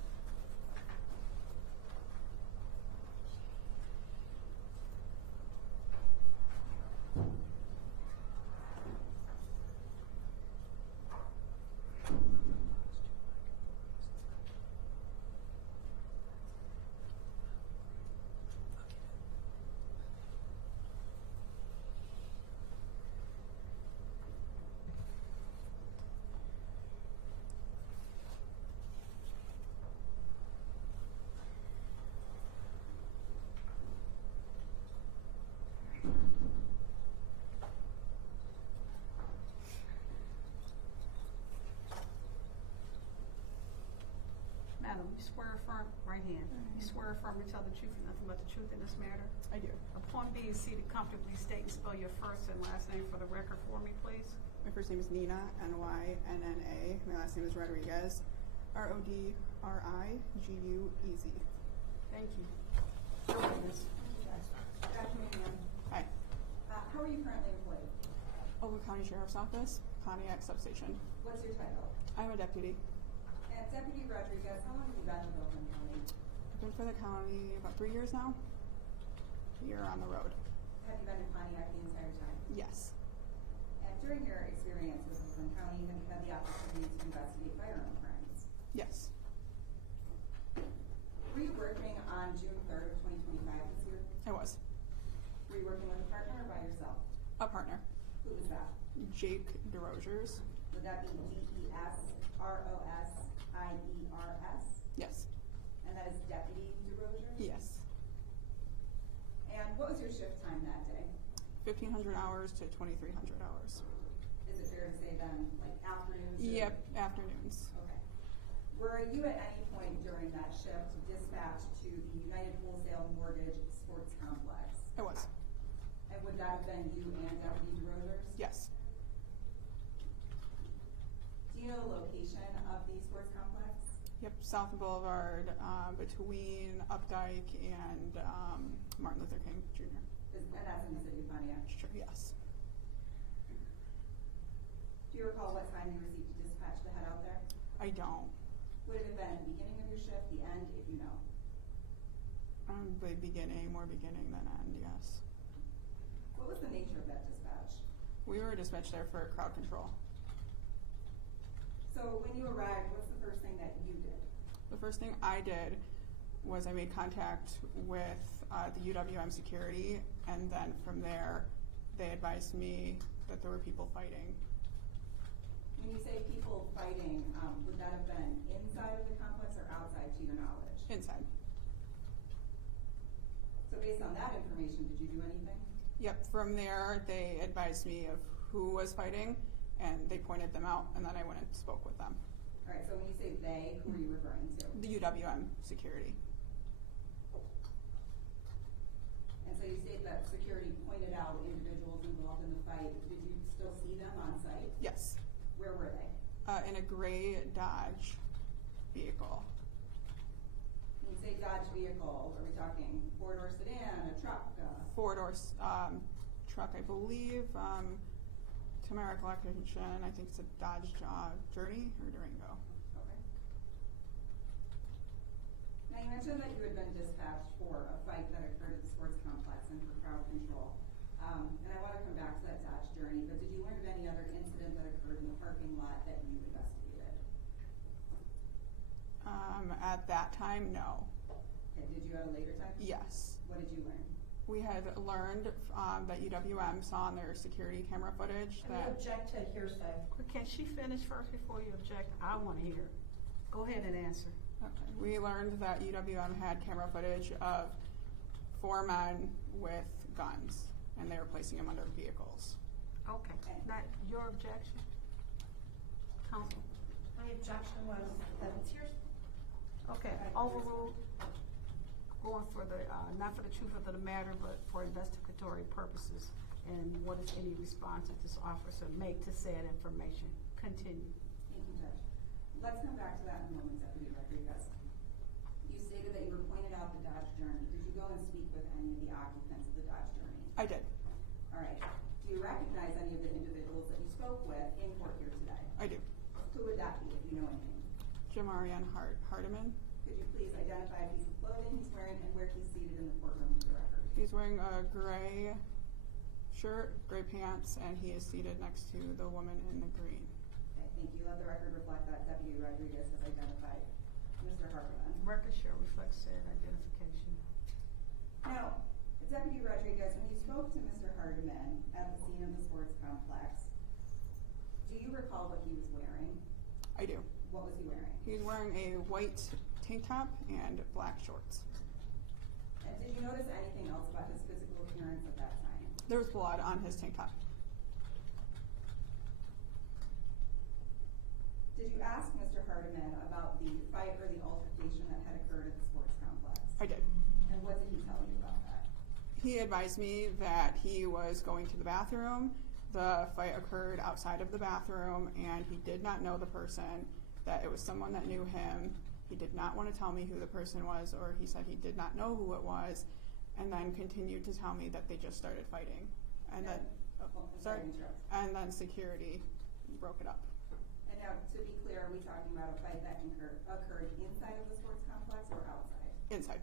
Madam, you swear affirm, right hand. You swear affirm to tell the truth and nothing but the truth in this matter? I do. Upon being seated comfortably, state and spell your first and last name for the record for me, please. My first name is Nina, N-Y-N-N-A. My last name is Rodriguez, R-O-D-R-I-G-U-E-Z. Thank you. Your witness. Good afternoon, ma'am. Hi. How are you currently employed? Oakland County Sheriff's Office, Pontiac Substation. What's your title? I'm a deputy. And Deputy Rodriguez, how long have you been with Oakland County? I've been for the county about 3 years now. A year on the road. Have you been in Pontiac the entire time? Yes. And during your experience with Oakland County, have you had the opportunity to investigate firearm crimes? Yes. Were you working on June 3rd of 2025 this year? I was. Were you working with a partner or by yourself? A partner. Who was that? Jake DeRosiers. Would that be D-E-S-R-O-S-I-E-R-S? Yes. And that is Deputy DeRosier? Yes. And what was your shift time that day? 1,500 hours to 2,300 hours. Is it fair to say then, like afternoons? or- Yep, afternoons. Okay. Were you at any point during that shift dispatched to the United Wholesale Mortgage Sports Complex? I was. And would that have been you and Deputy DeRosiers? Yes. Do you know the location of the sports complex? Yep, South Boulevard, between Updike and Martin Luther King Jr. And that's in the city of Pontiac. Sure, yes. Do you recall what time you received dispatch to head out there? I don't. Would it have been at the beginning of your shift, the end, if you know? The beginning, more beginning than end, yes. What was the nature of that dispatch? We were dispatched there for crowd control. So when you arrived, what's the first thing that you did? The first thing I did was I made contact with the UWM security, and then from there, they advised me that there were people fighting. When you say people fighting, would that have been inside of the complex or outside to your knowledge? Inside. So based on that information, did you do anything? Yep, from there, they advised me of who was fighting, and they pointed them out, and then I went and spoke with them. All right, so when you say they, who are you referring to? The UWM security. And so you state that security pointed out individuals involved in the fight. Did you still see them on site? Yes. Where were they? In a gray Dodge vehicle. When you say Dodge vehicle, are we talking four-door sedan, a truck? Four-door truck, I believe. To my recollection, I think it's a Dodge Journey or Durango. Okay. Now, you mentioned that you had been dispatched for a fight that occurred at the sports complex and for crowd control. And I want to come back to that Dodge Journey, but did you learn of any other incident that occurred in the parking lot that you investigated? At that time, no. Okay, did you at a later time? Yes. What did you learn? We had learned that UWM saw on their security camera footage And we that object to hearsay. Can she finish first before you object? I want to hear. Go ahead and answer. okay, we learned that UWM had camera footage of 4 men with guns, and they were placing them under vehicles. Okay. Not your objection? Counsel? My objection was that it's hearsay. Okay, overruled. Going for the, not for the truth of the matter, but for investigatory purposes. And what is any response that this officer make to said information? Continue. Thank you, Judge. Let's come back to that in a moment, Deputy Rodriguez. You stated that you were pointed out the Dodge Journey. Did you go and speak with any of the occupants of the Dodge Journey? I did. All right. Do you recognize any of the individuals that you spoke with in court here today? I do. Who would that be, if you know anything? Jamarian Hardiman. Could you please identify a piece of clothing he's wearing and where he's seated in the courtroom for the record? He's wearing a gray shirt, gray pants, and he is seated next to the woman in the green. Okay, thank you. Let the record reflect that Deputy Rodriguez has identified Mr. Hardiman. Record share reflects said identification. Now, Deputy Rodriguez, when you spoke to Mr. Hardiman at the scene of the sports complex, do you recall what he was wearing? I do. What was he wearing? He's wearing a white tank top and black shorts. And did you notice anything else about his physical appearance at that time? There was blood on his tank top. Did you ask Mr. Hardiman about the fight or the altercation that had occurred at the sports complex? I did. And what did he tell you about that? He advised me that he was going to the bathroom. The fight occurred outside of the bathroom, and he did not know the person, that it was someone that knew him. He did not want to tell me who the person was, or he said he did not know who it was, and then continued to tell me that they just started fighting. And then, and then security broke it up. And now, to be clear, are we talking about a fight that occurred inside of the sports complex or outside? Inside.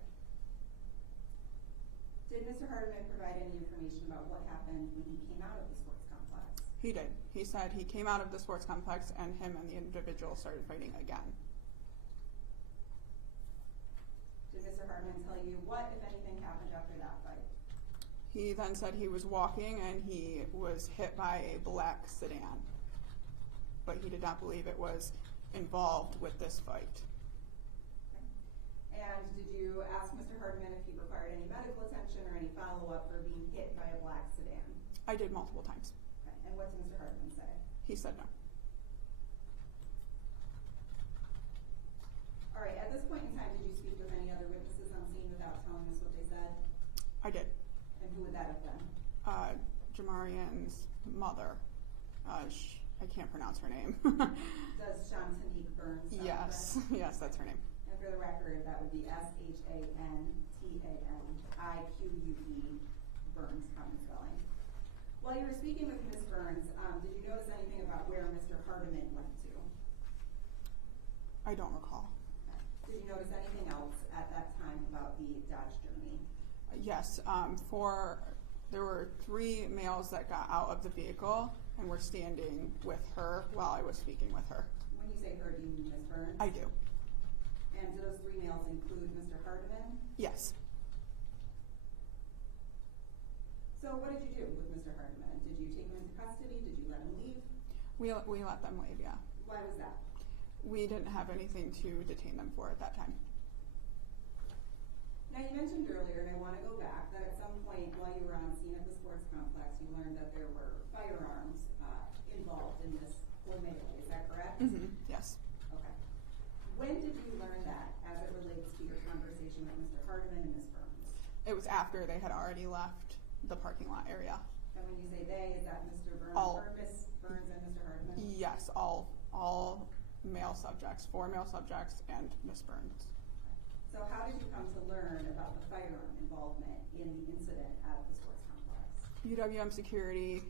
Did Mr. Hardiman provide any information about what happened when he came out of the sports complex? He did. He said he came out of the sports complex and him and the individual started fighting again. Did Mr. Hardiman tell you what, if anything, happened after that fight? He then said he was walking and he was hit by a black sedan, but he did not believe it was involved with this fight. Okay. And did you ask Mr. Hardiman if he required any medical attention or any follow-up for being hit by a black sedan? I did multiple times. Okay. And what did Mr. Hardiman say? He said no. All right, at this point in time, did you speak with any other witnesses on scene without telling us what they said? I did. And who would that have been? Jamarian's mother. I can't pronounce her name. Does Shantanique Burns sound Yes, correct? yes, that's her name. And for the record, that would be SHANTANIQUE Burns, common spelling. While you were speaking with Ms. Burns, did you notice anything about where Mr. Hardiman went to? I don't recall. Did you notice anything else at that time about the Dodge Journey? Yes, there were 3 males that got out of the vehicle and were standing with her while I was speaking with her. When you say her, do you mean Ms. Burns? I do. And do those 3 males include Mr. Hardiman? Yes. So what did you do with Mr. Hardiman? Did you take him into custody? Did you let him leave? We let them leave, yeah. Why was that? We didn't have anything to detain them for at that time. Now, you mentioned earlier, and I want to go back, that at some point while you were on scene at the sports complex, you learned that there were firearms involved in this whole melee. Is that correct? Mm-hmm. Yes. Okay. When did you learn that as it relates to your conversation with Mr. Hardiman and Ms. Burns? It was after they had already left the parking lot area. And when you say they, is that Mr. Burns All. or Ms. Burns and Mr. Hardiman? Yes, all all male subjects, 4 male subjects and Miss Burns. So how did you come to learn about the firearm involvement in the incident at the sports complex? UWM security,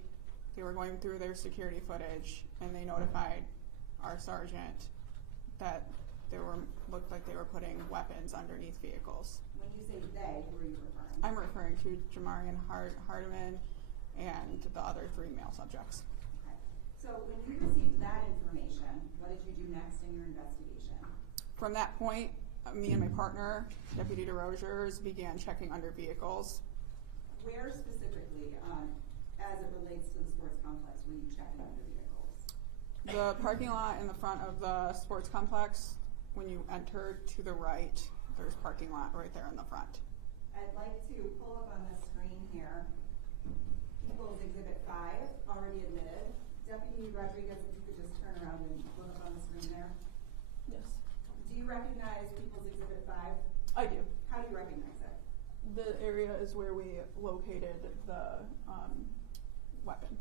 they were going through their security footage and they notified our sergeant that looked like they were putting weapons underneath vehicles. When you say they, who are you referring to? I'm referring to Jamarian Hardiman and the other 3 male subjects. Okay. So when you received that information, what did you do next in your investigation? From that point, me and my partner, Deputy DeRogers, began checking under vehicles. Where specifically, as it relates to the sports complex, were you checking under vehicles? The parking lot in the front of the sports complex, when you enter to the right, there's parking lot right there in the front. I'd like to pull up on the screen here, People's Exhibit 5, already admitted. Deputy Rodriguez, if you could just turn around and look up on the screen there. Yes, Do you recognize People's Exhibit 5? I do. How do you recognize it? The area is where we located the weapon.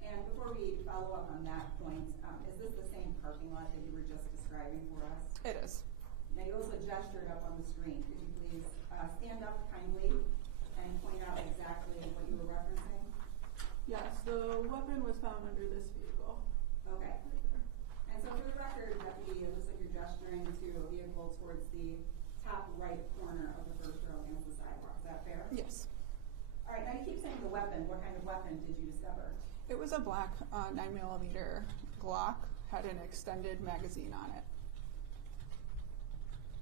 And before we follow up on that point, is this the same parking lot that you were just describing for us? It is. Now you also gestured up on the screen. Could you please stand up kindly and point out exactly what you were referencing? Yes, the weapon was found under this vehicle. Okay. Right there. And so for the record, Deputy, it looks like you're gesturing to a vehicle towards the top right corner of the first row against the sidewalk. Is that fair? Yes. All right, now you keep saying the weapon. What kind of weapon did you discover? It was a black 9mm Glock, had an extended magazine on it.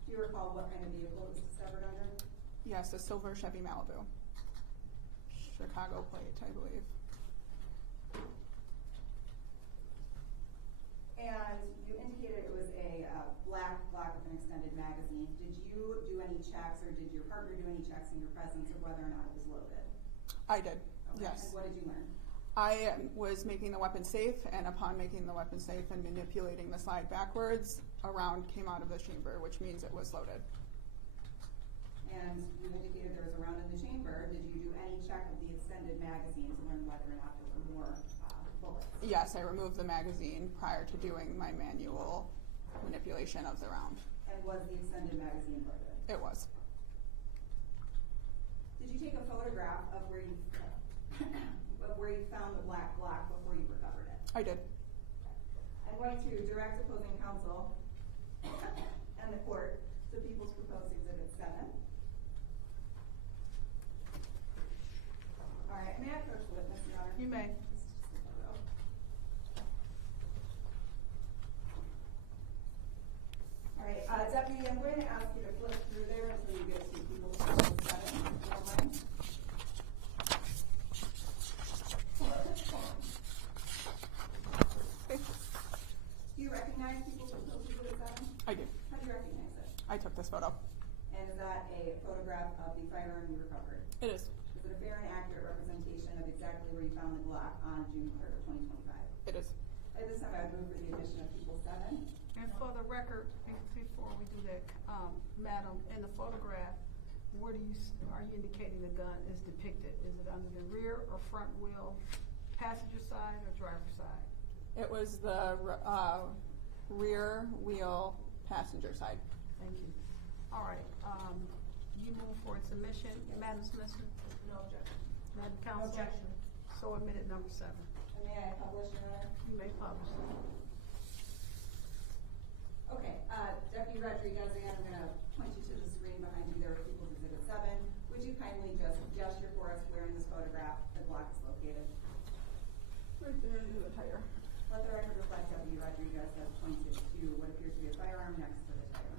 Do you recall what kind of vehicle it was discovered under? Yes, a silver Chevy Malibu. Chicago plate, I believe. And you indicated it was a black Glock with an extended magazine. Did you do any checks, or did your partner do any checks in your presence of whether or not it was loaded? I did, Okay. yes. And what did you learn? I was making the weapon safe, and upon making the weapon safe and manipulating the slide backwards, a round came out of the chamber, which means it was loaded. And you indicated there was a round in the chamber. Did you do any check of the extended magazine to learn whether or not there were more bullets? Yes, I removed the magazine prior to doing my manual manipulation of the round. And was the extended magazine loaded? It was. Did you take a photograph of where you found the black Glock before you recovered it? I did. I'm going to direct opposing counsel and the court to People's Proposed Exhibit 7. All right, may I approach the witness, Your Honor? You may. This is just a photo. All right, Deputy, I'm going to ask you to flip through there until you get to People's Proposed 7, if you don't mind. Do you recognize People's Proposed Exhibit 7? I do. How do you recognize it? I took this photo. And is that a photograph of the firearm you recovered? It is. Is it a fair and accurate representation of exactly where you found the Glock on June 3rd of 2025? It is. At this time, I would move for the addition of People 7. And for the record, before we do that, madam, in the photograph, where are you indicating the gun is depicted? Is it under the rear or front wheel, passenger side or driver's side? It was the rear wheel passenger side. Thank you. All right, you move for its submission. Madam Smith? No objection. Madam Counsel? objection. So admitted number 7. And may I publish, Your Honor? You may publish. Okay, Deputy Rodriguez, again, I'm going to point you to the screen behind you there with People's Exhibit 7. Would you kindly just gesture for us where in this photograph the Glock is located? Right there under the tire. Let the record reflect Deputy Rodriguez has pointed to what appears to be a firearm next to the tire.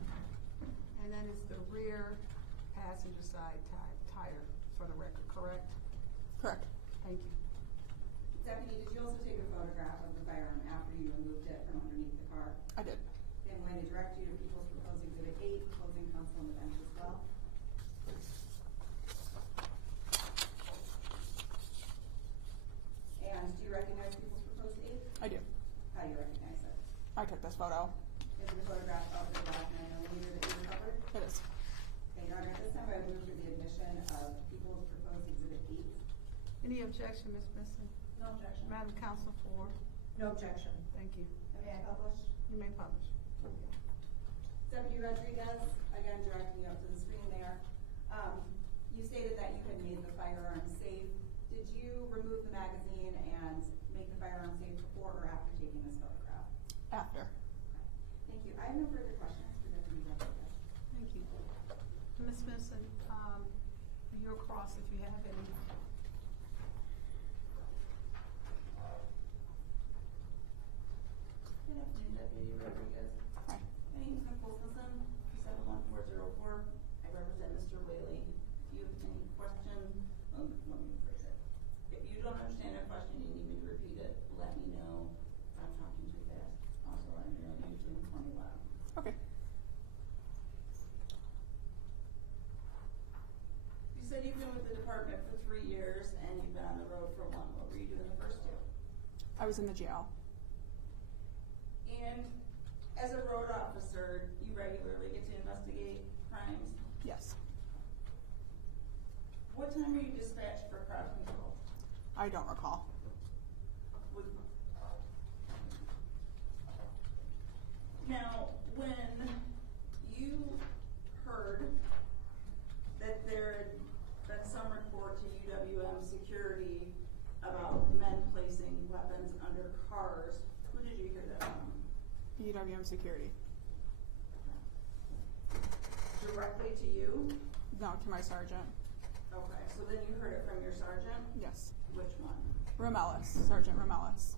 And then it's the rear passenger side tire for the record, correct? Correct. Thank you. Deputy, did you also take a photograph of the firearm after you removed it from underneath the car? I did. I'm going to direct you to People's Proposed Exhibit 8, opposing counsel on the bench as well. And do you recognize People's Proposed 8? I do. How do you recognize it? I took this photo. Is it a photograph of the Glock 9mm that you recovered? It is. Okay, Your Honor, at this time I would move for the admission of People's Proposed Exhibit 8. Any objection, Ms. Benson? No objection. Madam Counsel for? No objection. Thank you. And May I publish? You may publish. Deputy Rodriguez, again directing you up to the screen there. You stated that you had made the firearm safe. Did you remove the magazine and make the firearm safe before or after taking this photograph? After. Thank you. I have no further questions for Deputy Rodriguez. Thank you. Ms. Vincent, your cross if you have any. Good afternoon, Deputy Rodriguez. Hi. My name is Nicole Simpson, 71404. I represent Mr. Whaley. If you have any question, let me rephrase it. If you don't understand a question, you need me to repeat it, let me know if I'm talking too fast. Also, I'm here on YouTube, let me loud. Okay. You said you've been with the department for 3 years and you've been on the road for 1. What were you doing the first 2? I was in the jail. And as a road officer, you regularly get to investigate crimes. Yes. What time are you dispatched for crowd control? I don't recall. Now, when you heard that there had been some report to UWM security about men placing weapons under cars, who did you hear that from? UWM security. Directly to you? No, to my sergeant. Okay, so then you heard it from your sergeant? Yes. Which one? Romelis, Sergeant Romelis.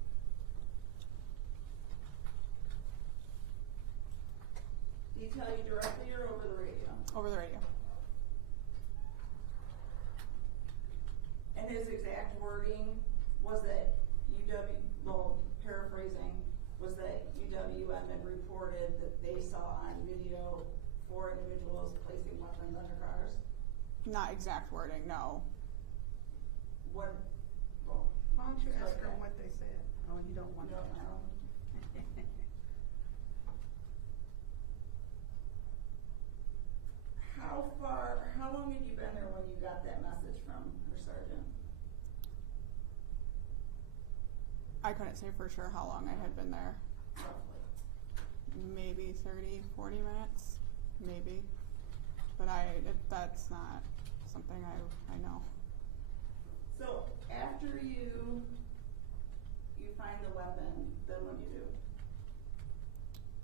Did he tell you directly or over the radio? Over the radio. And his exact wording was that paraphrasing, was that UWM had reported that they saw on video 4 individuals placing weapons under cars? Not exact wording, no. What? Why don't you ask Okay. them what they said? Oh, you don't want to No, know. How long had you been there when you got that message from your sergeant? I couldn't say for sure how long I had been there. Roughly. Maybe 30, 40 minutes, maybe. But that's not something I know. So after you find the weapon, then what do you do?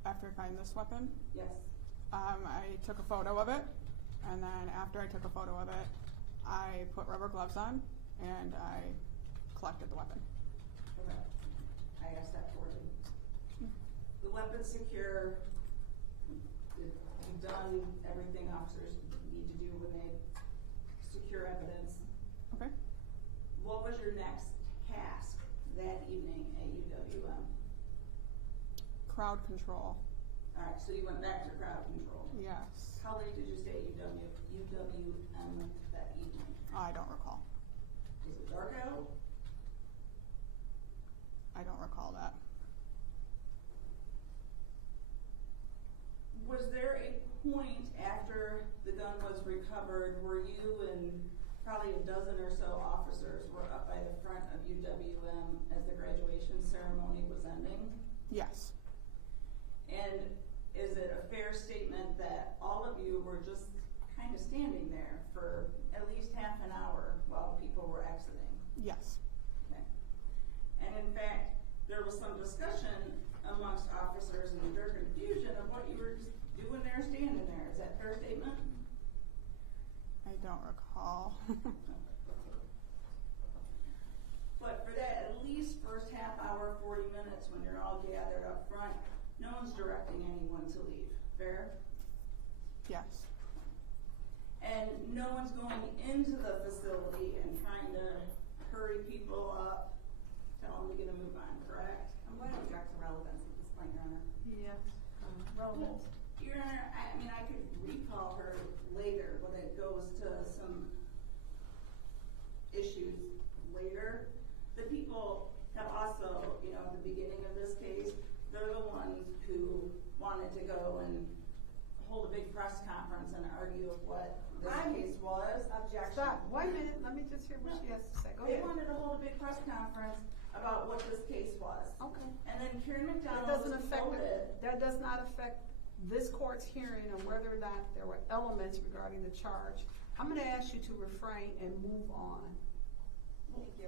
After I find this weapon, Yes. I took a photo of it, and then after I took a photo of it, I put rubber gloves on, and I collected the weapon. Okay. I asked that for you. The weapon's secure. You've done everything officers need to do when they secure evidence. Okay. What was your next task that evening at UWM? Crowd control. Alright, so you went back to crowd control. Yes. How late did you stay at UWM that evening? I don't recall. Was it dark out? I don't recall that. Was there a point after the gun was recovered where you and probably a dozen or so officers were up by the front of UWM as the graduation ceremony was ending? Yes. And is it a fair statement that all of you were just kind of standing there for at least half an hour while people were exiting? Yes. Okay. And in fact, there was some discussion amongst officers and their confusion of what you were just doing there, standing there. Is that a fair statement? I don't recall. But for that at least first half hour, 40 minutes when you're all gathered up front, no one's directing anyone to leave. Fair? Yes. And no one's going into the facility and trying to hurry people up, tell them to get a move on, correct? I'm going to object to relevance at this point, Your Honor. Yes. Relevance. Your Honor, I could recall her later when it goes to some issues later. The people have also, at the beginning of this case, they're the ones who wanted to go and hold a big press conference and argue of what this I'm- case was. Objection. Stop, wait a minute, let me just hear what she has to say, go They ahead. wanted to hold a big press conference about what this case was. Okay. And then Karen That McDonald doesn't was affect, quoted. that does not affect this court's hearing on whether or not there were elements regarding the charge. I'm gonna ask you to refrain and move on. Thank you.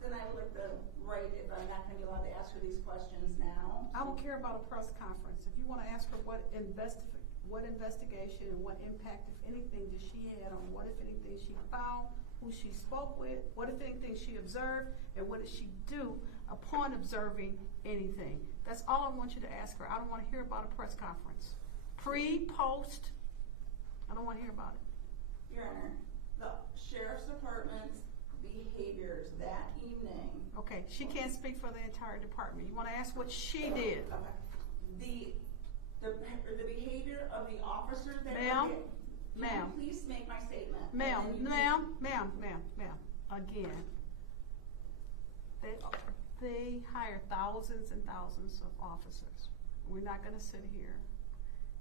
Then I would like the right, if I'm not gonna be allowed to ask her these questions now. I don't care about a press conference. If you wanna ask her what investigation and what impact, if anything, did she had on what, if anything, she found, who she spoke with, what, if anything, she observed, and what did she do upon observing anything. That's all I want you to ask her. I don't wanna hear about a press conference. Pre, post, I don't wanna hear about it. Your Honor, the sheriff's department's behaviors that evening. Okay, she can't speak for the entire department. You wanna ask what she did? Okay. The behavior of the officers that Ma'am? were Can Ma'am. you please make my statement? And Ma'am, then you ma'am, again. They hire thousands and thousands of officers. We're not gonna sit here.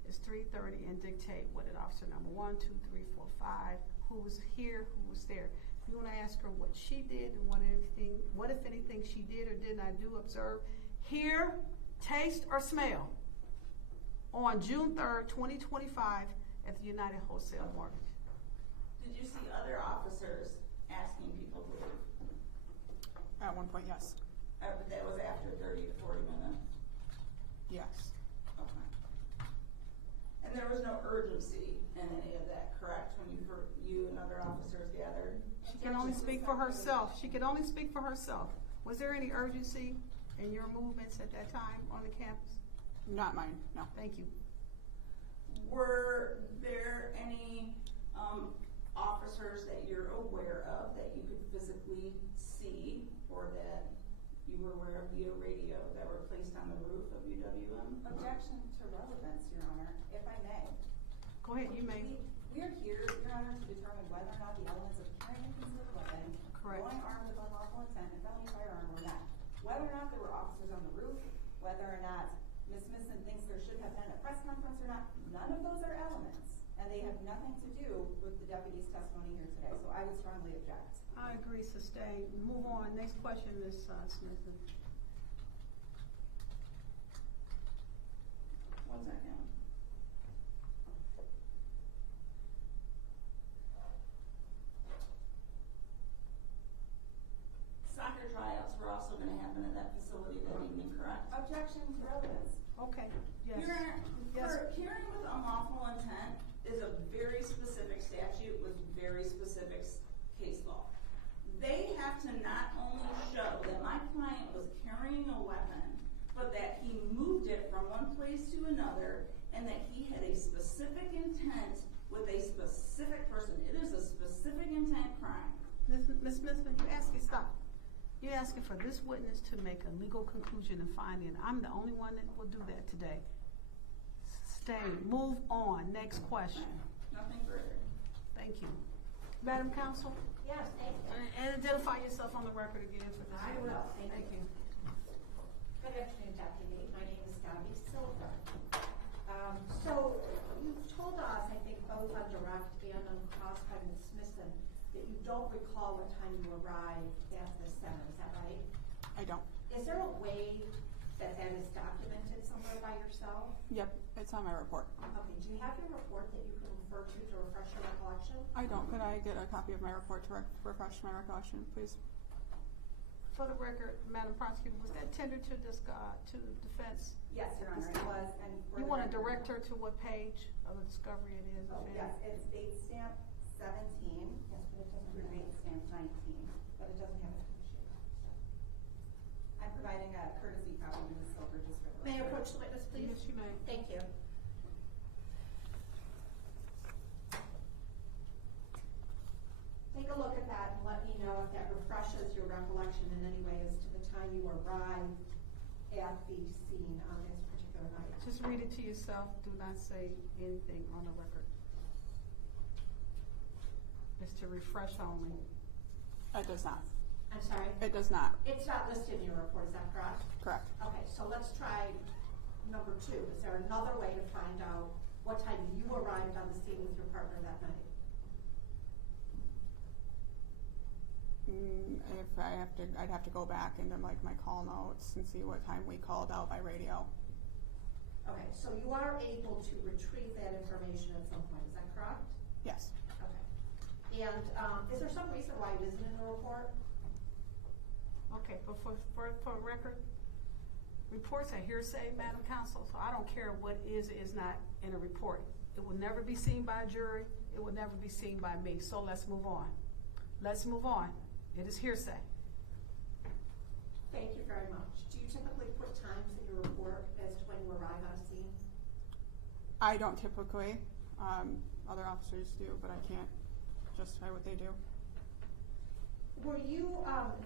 It's 3:30 and dictate what did officer number 1, 2, 3, 4, 5, who was here, who was there. You wanna ask her what she did and what if anything she did or did not do, observe, hear, taste, or smell on June 3rd, 2025 at the United Wholesale Mortgage. Did you see other officers asking people to leave? At one point, yes. That was after 30 to 40 minutes. Yes. Okay. And there was no urgency in any of that, correct? When you and other officers gathered? She can only speak for herself. She can only speak for herself. Was there any urgency in your movements at that time on the campus? Not mine, no. Thank you. Were there any officers that you're aware of that you could physically see or that you were aware of via radio that were placed on the roof of UWM? Objection to relevance, Your Honor, if I may. Go ahead, you may. We are here, Your Honor, to determine whether or not the elements of carrying a concealed weapon, Correct. going armed with unlawful intent, and felony firearm were met. Whether or not there were officers on the roof, whether or not Ms. Smithson thinks there should have been a press conference or not, none of those are elements, and they have nothing to do with the deputy's testimony here today, so I would strongly object. I agree, sustain. Move on. Next question, Ms. Smith. 1 second. Soccer tryouts were also going to happen at that facility that evening, correct? Objection to relevance. Okay, yes. Your Honor, Yes. for carrying with unlawful intent is a very specific statute with very specific case law. They have to not only show that my client was carrying a weapon, but that he moved it from one place to another and that he had a specific intent with a specific person. It is a specific intent crime. Ms. Smith, you asking, stop. You're asking for this witness to make a legal conclusion and finding. I'm the only one that will do that today. Stay. Move on. Next question. Nothing further. Thank you. Madam Counsel? Yes, thank you. And identify yourself on the record again for this. I will, thank you. you. Good afternoon, Deputy. My name is Gabby Silver. So you've told us, I think, both on direct and on cross by Ms. Smithson, that you don't recall what time you arrived at the center. Is that right? I don't. Is there a way that that is documented somewhere by yourself? Yep, it's on my report. Okay, do you have your report that you can refer to refresh your recollection? I don't. Could I get a copy of my report to refresh my recollection, please? For the record, Madam Prosecutor, was that tendered to this to the defense? Yes, Your Honor, it was, and for You the want to record- direct her to what page of the discovery it is? Oh, yes, it's date stamp 17. Yes, but it doesn't Through have date stamp 19. but it doesn't have a sheet. I'm providing a courtesy copy to Ms. Silver just for the May I record. approach the witness, please? Yes, you may. Thank you. Take a look at that and let me know if that refreshes your recollection in any way as to the time you arrived at the scene on this particular night. Just read it to yourself. Do not say anything on the record. It's to refresh only. It does not. I'm sorry? It does not. It's not listed in your report, is that correct? Correct. Okay, so let's try number two? Is there another way to find out what time you arrived on the scene with your partner that night? If I'd have to go back into like my call notes and see what time we called out by radio. Okay, so you are able to retrieve that information at some point, is that correct? Yes. Okay. And, is there some reason why it isn't in the report? Okay, but for record, reports are hearsay, Madam Counsel, so I don't care what is not in a report. It will never be seen by a jury, it will never be seen by me, so let's move on. Let's move on. It is hearsay. Thank you very much. Do you typically put times in your report as to when you arrive on a scene? I don't typically. Other officers do, but I can't justify what they do. Were you,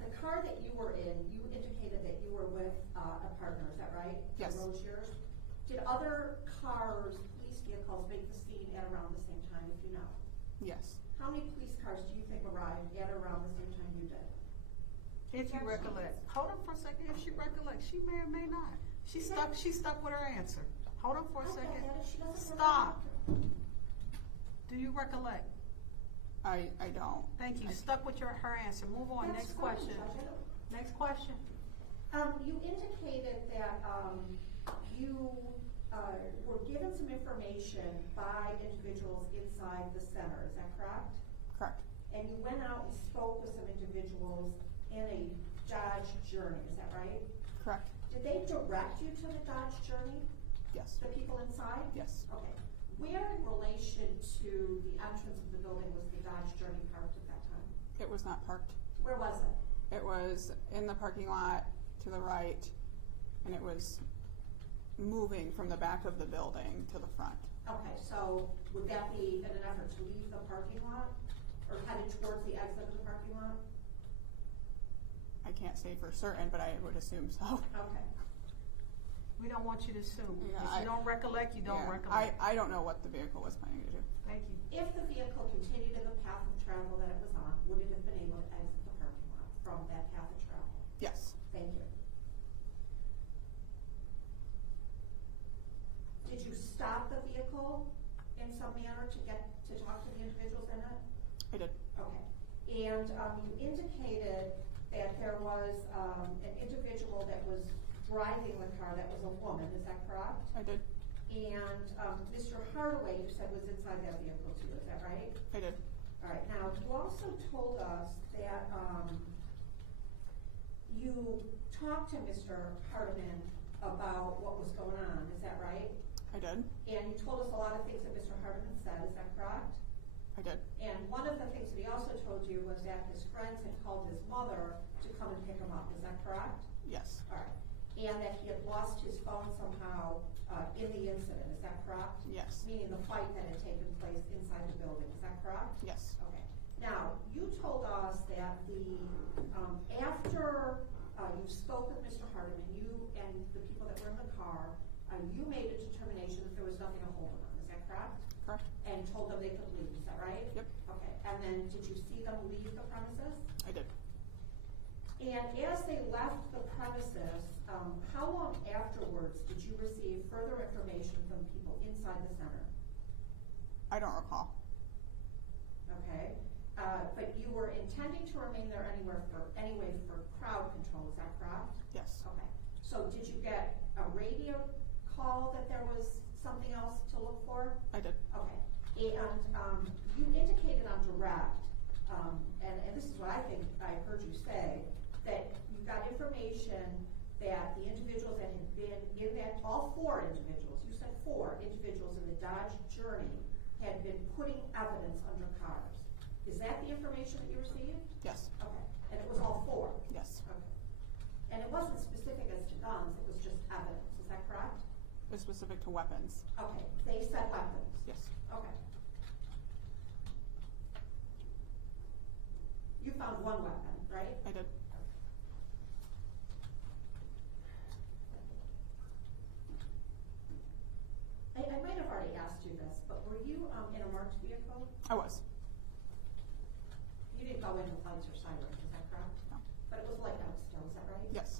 the car that you were in, you indicated that you were with a partner, is that right? Yes. The road shares? Did other cars, police vehicles, make the scene at around the same time, if you know? Yes. How many police cars do you think arrived at around the same time you did? If you recollect. Hold on for a second, if she recollects, she may or may not. She stuck with her answer. Hold on for a second. Stop. Do you recollect? I don't. Thank you. Stuck with her answer. Move on. That's Next fine, question. Judge. Next question. You indicated that you were given some information by individuals inside the center, is that correct? Correct. And you went out and spoke with some individuals in a Dodge Journey, is that right? Correct. Did they direct you to the Dodge Journey, Yes. the people inside? Yes. Okay. Where in relation to the entrance of the building was the Dodge Journey parked at that time? It was not parked. Where was it? It was in the parking lot to the right, and it was moving from the back of the building to the front. Okay, so would that be in an effort to leave the parking lot or headed towards the exit of the parking lot? I can't say for certain, but I would assume so. Okay. We don't want you to assume. Yeah, If you don't recollect, you don't recollect. I don't know what the vehicle was planning to do. Thank you. If the vehicle continued in the path of travel that it was on, would it have been able to exit the parking lot from that path of travel? Yes. Thank you. Did you stop the vehicle in some manner to talk to the individuals in it? I did. Okay. And you indicated that there was an individual that was driving the car that was a woman, is that correct? I did. And Mr. Hardaway, you said, was inside that vehicle too, is that right? I did. All right, now, you also told us that you talked to Mr. Hardiman about what was going on, is that right? I did. And you told us a lot of things that Mr. Hardiman said, is that correct? I did. And one of the things that he also told you was that his friends had called his mother to come and pick him up, is that correct? Yes. All right. And that he had lost his phone somehow in the incident, is that correct? Yes. Meaning the fight that had taken place inside the building, is that correct? Yes. Okay. Now, you told us that after you spoke with Mr. Hardiman, you and the people that were in the car, you made a determination that there was nothing to hold them on, is that correct? Correct. And told them they could leave, is that right? Yep. Okay. And then did you see them leave the premises? I did. And as they left the premises, how long afterwards did you receive further information from people inside the center? I don't recall. Okay. But you were intending to remain there anyway for crowd control, is that correct? Yes. Okay. So did you get a radio call that there was something else to look for? I did. Okay. And you indicated on direct, and this is what I think I heard you say, that you got information that the individuals that had been in that, all four individuals, you said four individuals in the Dodge Journey had been putting evidence under cars. Is that the information that you received? Yes. Okay. And it was all four? Yes. Okay. And it wasn't specific as to guns, it was just evidence, is that correct? It was specific to weapons. Okay. They said weapons? Yes. Okay. You found one weapon, right? I did. I might have already asked you this, but were you in a marked vehicle? I was. You didn't go in with lights or sirens, is that correct? No. But it was light out still, is that right? Yes.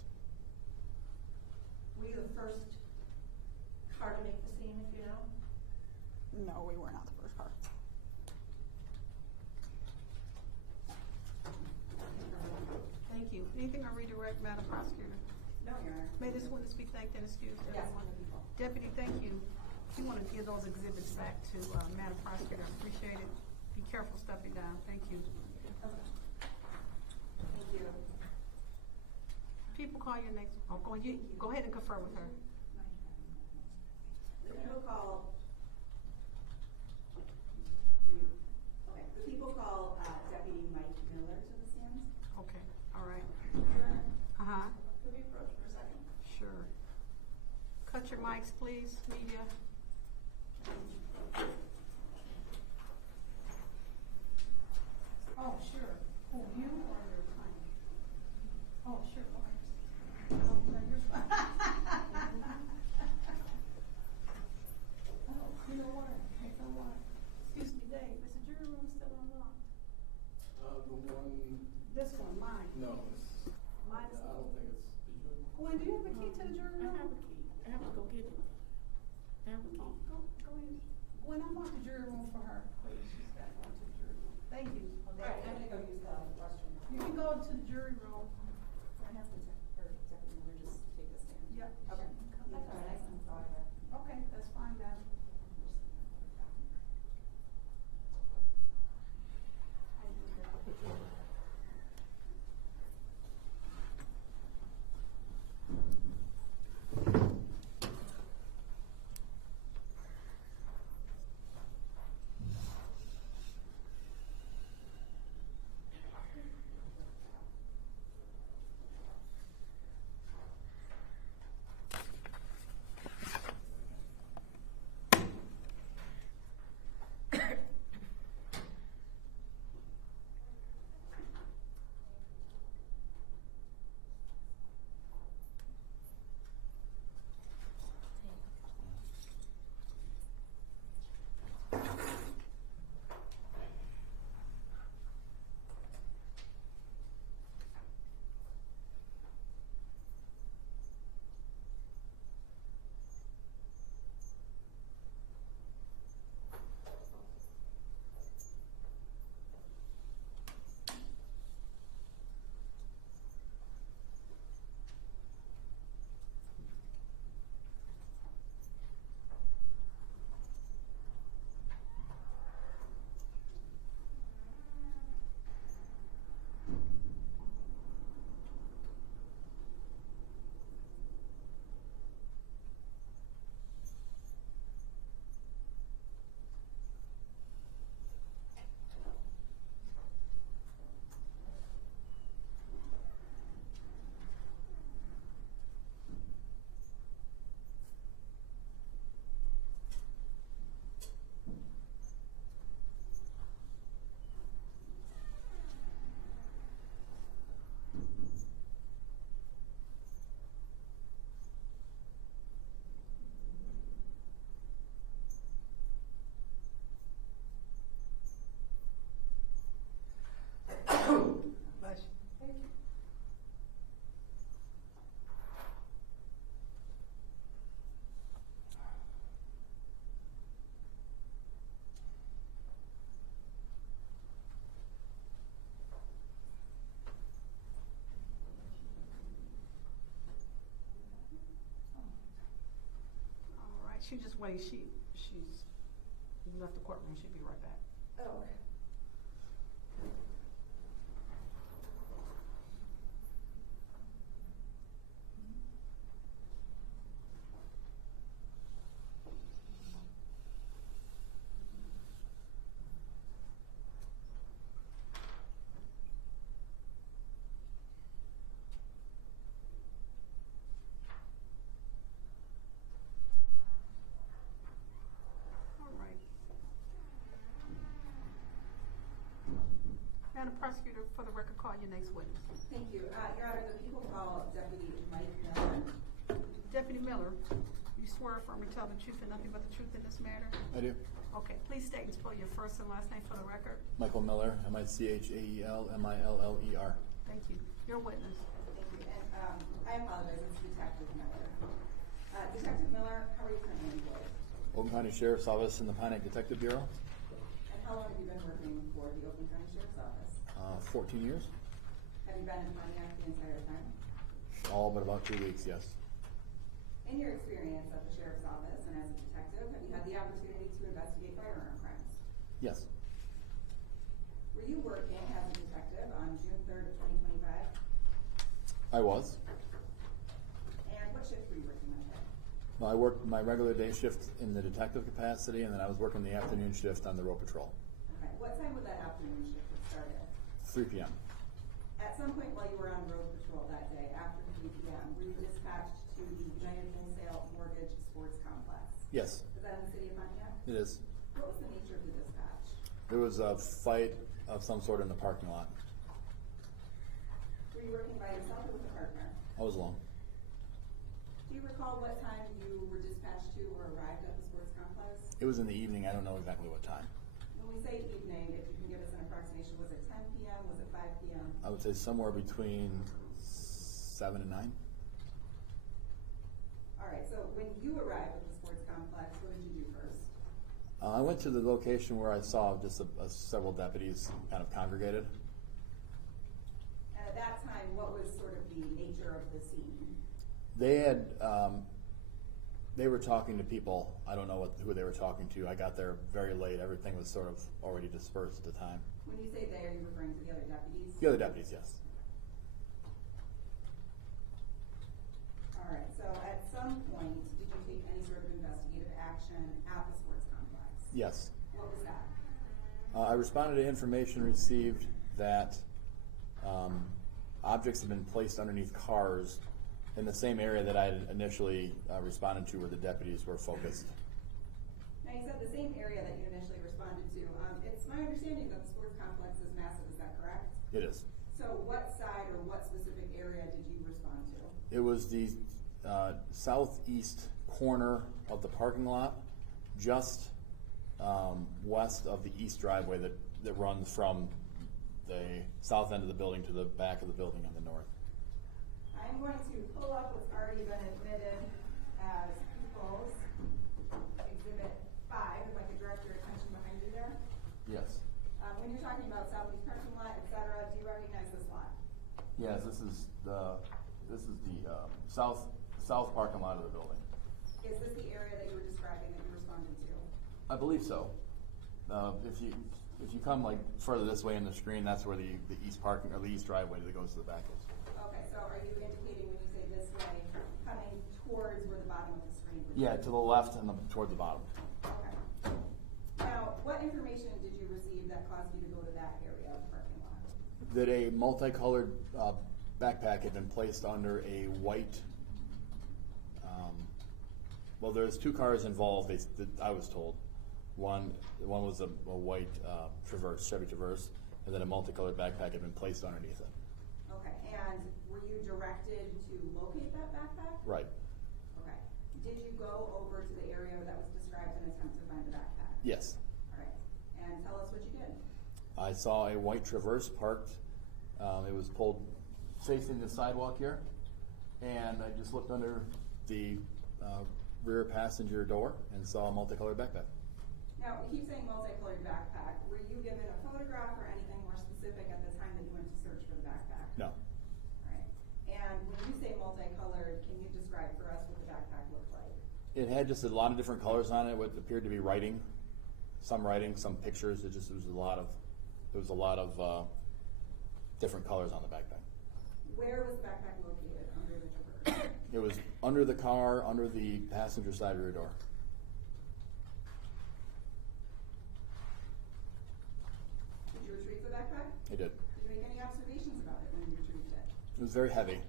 Were you the first no, we were not the first car. Thank you. Anything on redirect, Madam Prosecutor? No, Your Honor. May this witness be thanked and excused. Yes, wonderful. Deputy, thank you. You want to give those exhibits back to Madam Prosecutor. I appreciate it. Be careful stepping down. Thank you. Okay. Thank you. People call your next. Oh, go ahead and confer with her. The people call. Okay. The people call Deputy Mike Miller to the stands. Okay. All right. Your Honor, Uh-huh. could we approach for a second? Sure. Cut your mics, please, media. Oh, sure. Oh, you or your client? Oh, sure. Oh, no, you're fine. Oh, you know what? You know what? Excuse me, Dave, is the jury room still unlocked? The one, This one, mine. no, Mine is. I don't think it's, did you? Gwen, do you have a key to the jury room? I have a key. I have to go get it. I have a key. Go in. Gwen, I want the jury room for her, please. She's got to go to the jury room. Thank you. All right, I'm gonna go use the restroom. You can go to the jury room. I have the Deputy Miller just take the stand. Yep. Okay. That's all right. I can go ahead. Okay, that's fine, madam. Bless you. Thank you. All right, she just wait. She's left the courtroom. She'll be right back. Oh, okay. All right. Madam Prosecutor, for the record, call your next witness. Thank you. Your Honor, the people call Deputy Mike Miller. Deputy Miller, you swear affirm to tell the truth and nothing but the truth in this matter? I do. Okay, please state and spell your first and last name for the record. Michael Miller, MICHAEL-MILLER. Thank you. Your witness. Thank you. And I apologize, it's Detective Miller. Detective Miller, how are you currently employed? Oakland County Sheriff's Office in the Pontiac Detective Bureau. And how long have you been working for the Oakland County Sheriff's Office? 14 years. Have you been in Pontiac the entire time? All but about 2 weeks, yes. In your experience at the Sheriff's Office and as a detective, have you had the opportunity to investigate firearm crimes? Yes. Were you working as a detective on June 3rd of 2025? I was. And what shift were you working that day? Well, I worked my regular day shift in the detective capacity, and then I was working the afternoon shift on the road patrol. Okay, what time would that afternoon shift have started? 3 p.m. At some point while you were on road patrol that day, after 3 p.m., were you dispatched to the United Wholesale Mortgage Sports Complex? Yes, Is that in the city of Pontiac? it is. What was the nature of the dispatch? There was a fight of some sort in the parking lot. Were you working by yourself or with a partner? I was alone. Do you recall what time you were dispatched to or arrived at the sports complex? It was in the evening. I don't know exactly what time. When we say evening, if you can give us an approximation, was it 10 p.m., was it 5 p.m.? I would say somewhere between 7 and 9. All right, so when you arrived at the sports complex, what did you do first? I went to the location where I saw just several deputies kind of congregated. And at that time, what was sort of the nature of the scene? They were talking to people. I don't know who they were talking to. I got there very late. Everything was sort of already dispersed at the time. When you say they, are you referring to the other deputies? The other deputies, yes. All right, so at some point, did you take any sort of investigative action at the sports complex? Yes. What was that? I responded to information received that objects had been placed underneath cars in the same area that I had initially responded to where the deputies were focused. Now, you said the same area that you initially responded to. It's my understanding that the sports complex is massive, is that correct? It is. So what side or what specific area did you respond to? It was the southeast corner of the parking lot, just west of the east driveway that runs from the south end of the building to the back of the building on the north. I'm going to pull up what's already been admitted as People's Exhibit 5, if I could direct your attention behind you there. Yes. When you're talking about southeast parking lot, et cetera, do you recognize this lot? Yes, this is the south parking lot of the building. Is this the area that you were describing that you responded to? I believe so. If you come like further this way in the screen, that's where the east parking or the east driveway that goes to the back is. Okay, so are you indicating when you say this way, coming towards where the bottom of the screen would be? Yeah, to the left and toward the bottom. Okay. Now, what information did you receive that caused you to go to that area of the parking lot? That a multicolored backpack had been placed under a white. Well, there's 2 cars involved. I was told. One was a white Traverse, Chevy Traverse, and then a multicolored backpack had been placed underneath it. Okay, and were you directed to locate that backpack? Right. Okay. Did you go over to the area that was described and attempt to find the backpack? Yes. All right. And tell us what you did. I saw a white Traverse parked. It was pulled facing the sidewalk here, and I just looked under the rear passenger door and saw a multicolored backpack. Now, we keep saying multicolored backpack. Were you given a photograph or anything more specific at the time that you went to search for the backpack? No. All right. And when you say multicolored, can you describe for us what the backpack looked like? It had just a lot of different colors on it. What appeared to be writing, some pictures. There was a lot of different colors on the backpack. Where was the backpack located under the Traverse? It was under the car, under the passenger side rear door. Did you retrieve the backpack? I did. Did you make any observations about it when you retrieved it? It was very heavy.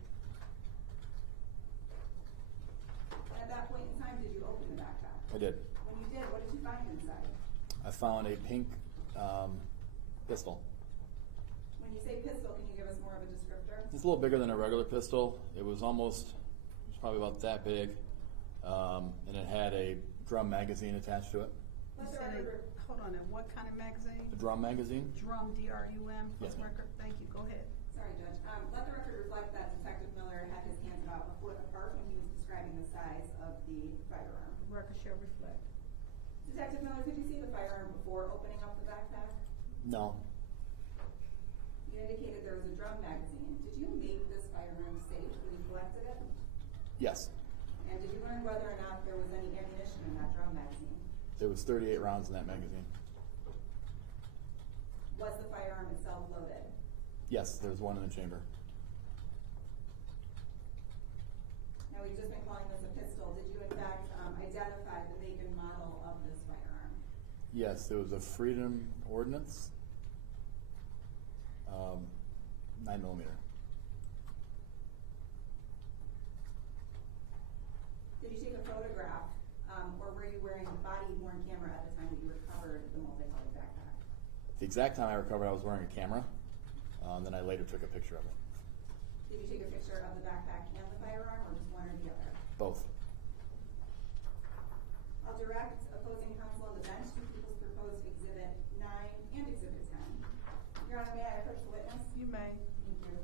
And at that point in time, did you open the backpack? I did. When you did, what did you find inside? I found a pink pistol. When you say pistol, can you give us more of a descriptor? It's a little bigger than a regular pistol. It was probably about that big, and it had a drum magazine attached to it. You said hold on, what kind of magazine? A drum magazine? Drum, D-R-U-M, for Yes, the ma'am. record. Thank you, go ahead. Sorry, Judge. Let the record reflect that Detective Miller had his hands about a foot apart when he was describing the size of the firearm. Record shall reflect. Detective Miller, could you see the firearm before opening up the backpack? No. You indicated there was a drum magazine. Did you make this firearm safe when you collected it? Yes. And did you learn whether or not there was any ammunition in that drum magazine? There was 38 rounds in that magazine. Was the firearm itself loaded? Yes, there was one in the chamber. Now, we've just been calling this a pistol. Did you, in fact, identify the make and model of this firearm? Yes, there was a Freedom Ordnance, 9mm. Did you take a photograph, or were you wearing a body-worn camera at the time that you recovered the multicolored backpack? The exact time I recovered, I was wearing a camera. Then I later took a picture of it. Did you take a picture of the backpack and the firearm, or just one or the other? Both. I'll direct opposing counsel on the bench to people's proposed Exhibit 9 and Exhibit 10. Your Honor, may I approach the witness? You may. Thank you.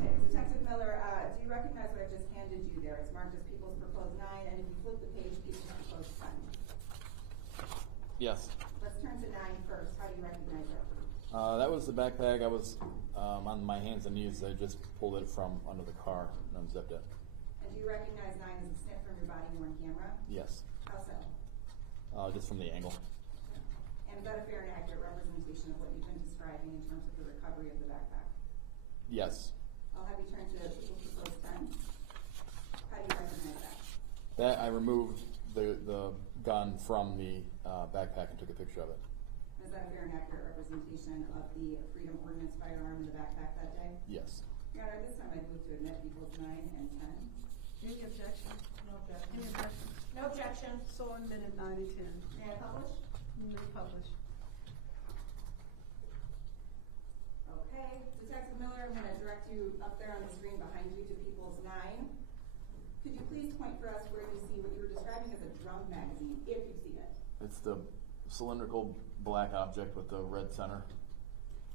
Okay, Detective Miller, do you recognize what I've just handed you there? It's marked as People's Proposed 9, and if you flip the page, People's Proposed 10. Yes. Let's turn to 9 first. How do you recognize it? That was the backpack. I was on my hands and knees. I just pulled it from under the car and unzipped it. And do you recognize 9 as a snip from your body-worn camera? Yes. How so? Just from the angle. And is that a fair and accurate representation of what you've been describing in terms of the recovery of the backpack? Yes. I'll have you turn to People's Proposed 10. How do you recognize that? That I removed the gun from the backpack and took a picture of it. Is that a fair and accurate representation of the Freedom Ordnance firearm in the backpack that day? Yes. Your Honor, this time I move to admit People's 9 and 10. Any objection? No objection. Any objection? No objection. So admitted 9 and 10. May I publish? You may publish. Okay. Detective Miller, I'm going to direct you up there on the screen behind you to People's 9. Could you please point for us where you see what you were describing as a drum magazine, if you see it? It's the cylindrical black object with the red center.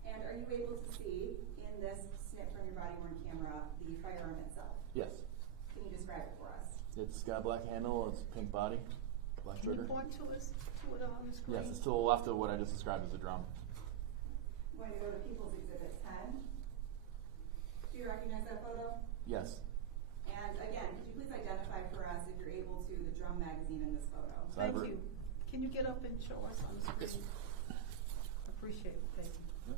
And are you able to see in this snip from your body-worn camera the firearm itself? Yes. Can you describe it for us? It's got a black handle. It's pink body, black Can you trigger. point to us, to it on the screen? Yes, it's to the left of what I just described as a drum. I'm going to go to People's Exhibit 10. Do you recognize that photo? Yes. And again, could you please identify for us, if you're able to, the drum magazine in this photo? So Thank I've you. Can you get up and show us on the Yes. screen? Appreciate it, thank you.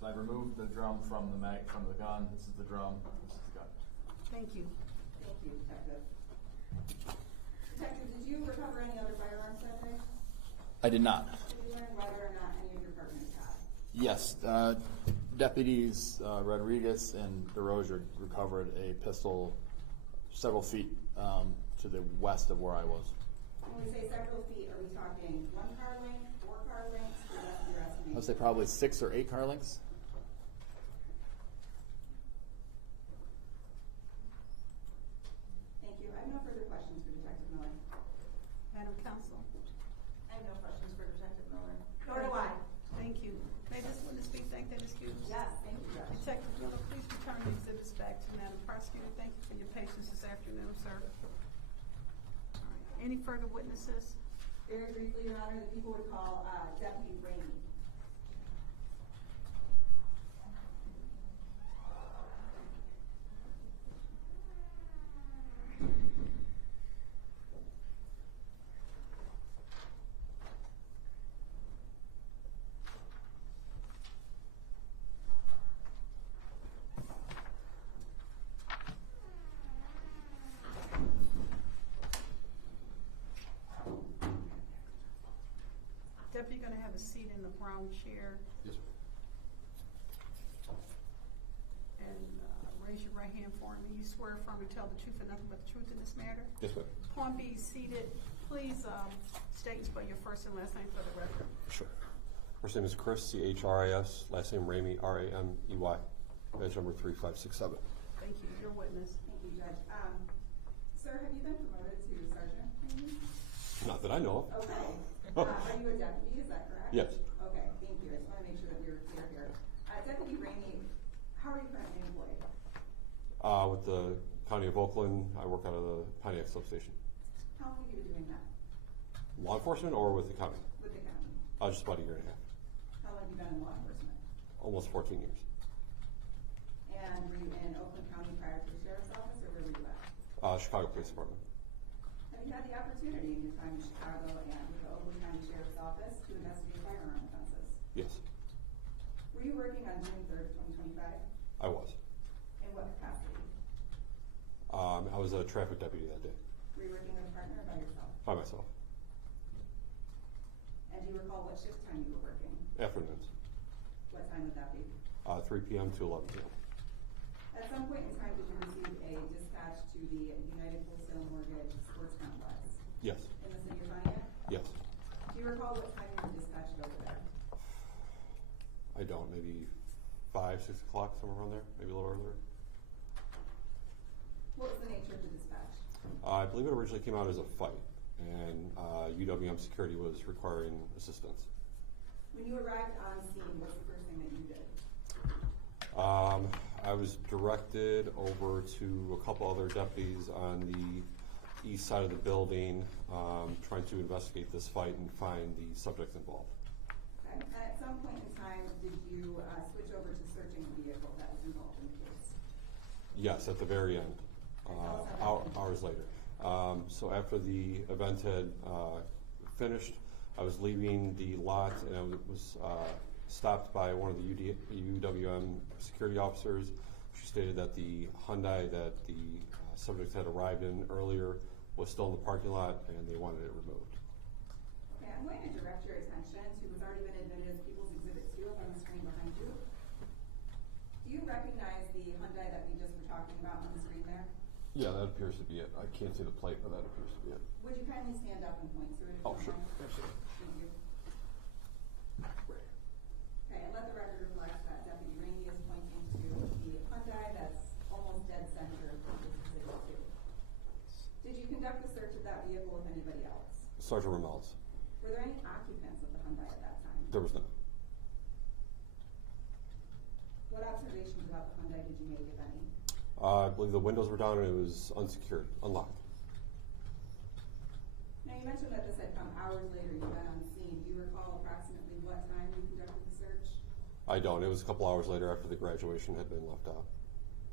So I removed the drum from the gun. This is the drum. This is the gun. Thank you. Thank you, Detective. Detective, did you recover any other firearms that day? I did not. Did you learn whether or not any of your partners had? Yes, deputies Rodriguez and DeRozier recovered a pistol several feet to the west of where I was. When we say several feet, are we talking 1 car length, 4 car lengths, or what's your estimation? I would say probably 6 or 8 car lengths. Thank you. I have no further questions for Detective Miller. Madam Counsel? I have no questions for Detective Miller. Nor do I. Thank you. May this witness be thanked and excused? Yes, thank you, Judge. Detective Miller, please return the exhibits back to Madam Prosecutor. Thank you for your patience this afternoon, sir. All right. Any further witnesses? Very briefly, Your Honor, the people would call Deputy Ramey. Deputy, you're gonna have a seat in the brown chair Yes, sir. and raise your right hand for me. You swear firmly to tell the truth and nothing but the truth in this matter? Yes, ma'am. Upon being seated, please state and spell your first and last name for the record. Sure. First name is Chris, C-H-R-I-S. Last name Ramey, R-A-M-E-Y. Badge number 3567. Thank you. Your witness. Thank you, Judge. Sir, have you been promoted to Sergeant Ramey? Not that I know of. Okay. Are you a deputy? Is that correct? Yes. Okay, thank you. I just With the County of Oakland, I work out of the Pontiac substation. How long have you been doing that? Law enforcement or with the county? With the county? Just about a year and a half. How long have you been in law enforcement? Almost 14 years. And were you in Oakland County prior to the sheriff's office, or where were you at? Chicago Police Department. Have you had the opportunity in your time in Chicago and with the Oakland County Sheriff's Office to investigate firearm offenses? Yes, Were you working on June 3rd, 2025? I was. In what capacity? I was a traffic deputy that day Were you working with a partner or by yourself? by myself. And do you recall what shift time you were working? Afternoons, What time would that be? 3 p.m. to 11 p.m. At some point in time, did you receive a dispatch to the United Wholesale Mortgage Sports Complex Yes, in the city of Pontiac? yes. Do you recall what time you were dispatched over there? I don't. Maybe 5, 6 o'clock, somewhere around there. Maybe a little earlier. What was the nature of the dispatch? I believe it originally came out as a fight, and UWM security was requiring assistance. When you arrived on scene, what's the first thing that you did? I was directed over to a couple other deputies on the east side of the building, trying to investigate this fight and find the subjects involved. Okay. And at some point in time, did you switch over to searching the vehicle that was involved in the case? Yes, at the very end, hours later. So after the event had finished, I was leaving the lot and I was stopped by one of the UWM security officers. She stated that the Hyundai that the subjects had arrived in earlier was still in the parking lot and they wanted it removed. Okay, I'm going to direct your attention to what's already been admitted as People's Exhibit 2 up on the screen behind you. Do you recognize the Hyundai that we just were talking about on the screen there? Yeah, that appears to be it. I can't see the plate, but that appears to be it. Would you kindly stand up and point to it? If Oh, you sure. don't mind? Absolutely. Thank you. Okay, and let the record reflect that Deputy Ramey is pointing to the Hyundai that's almost dead center of People's Exhibit 2. Did you conduct a search of that vehicle with anybody else? Sergeant Remel's. Were there any occupants of the Hyundai at that time? There was none. What observations about the Hyundai did you make, if any? I believe the windows were down and it was unsecured, unlocked. Now, you mentioned that this had come hours later, you've been on scene. Do you recall approximately what time you conducted the search? I don't. It was a couple hours later after the graduation had been left out.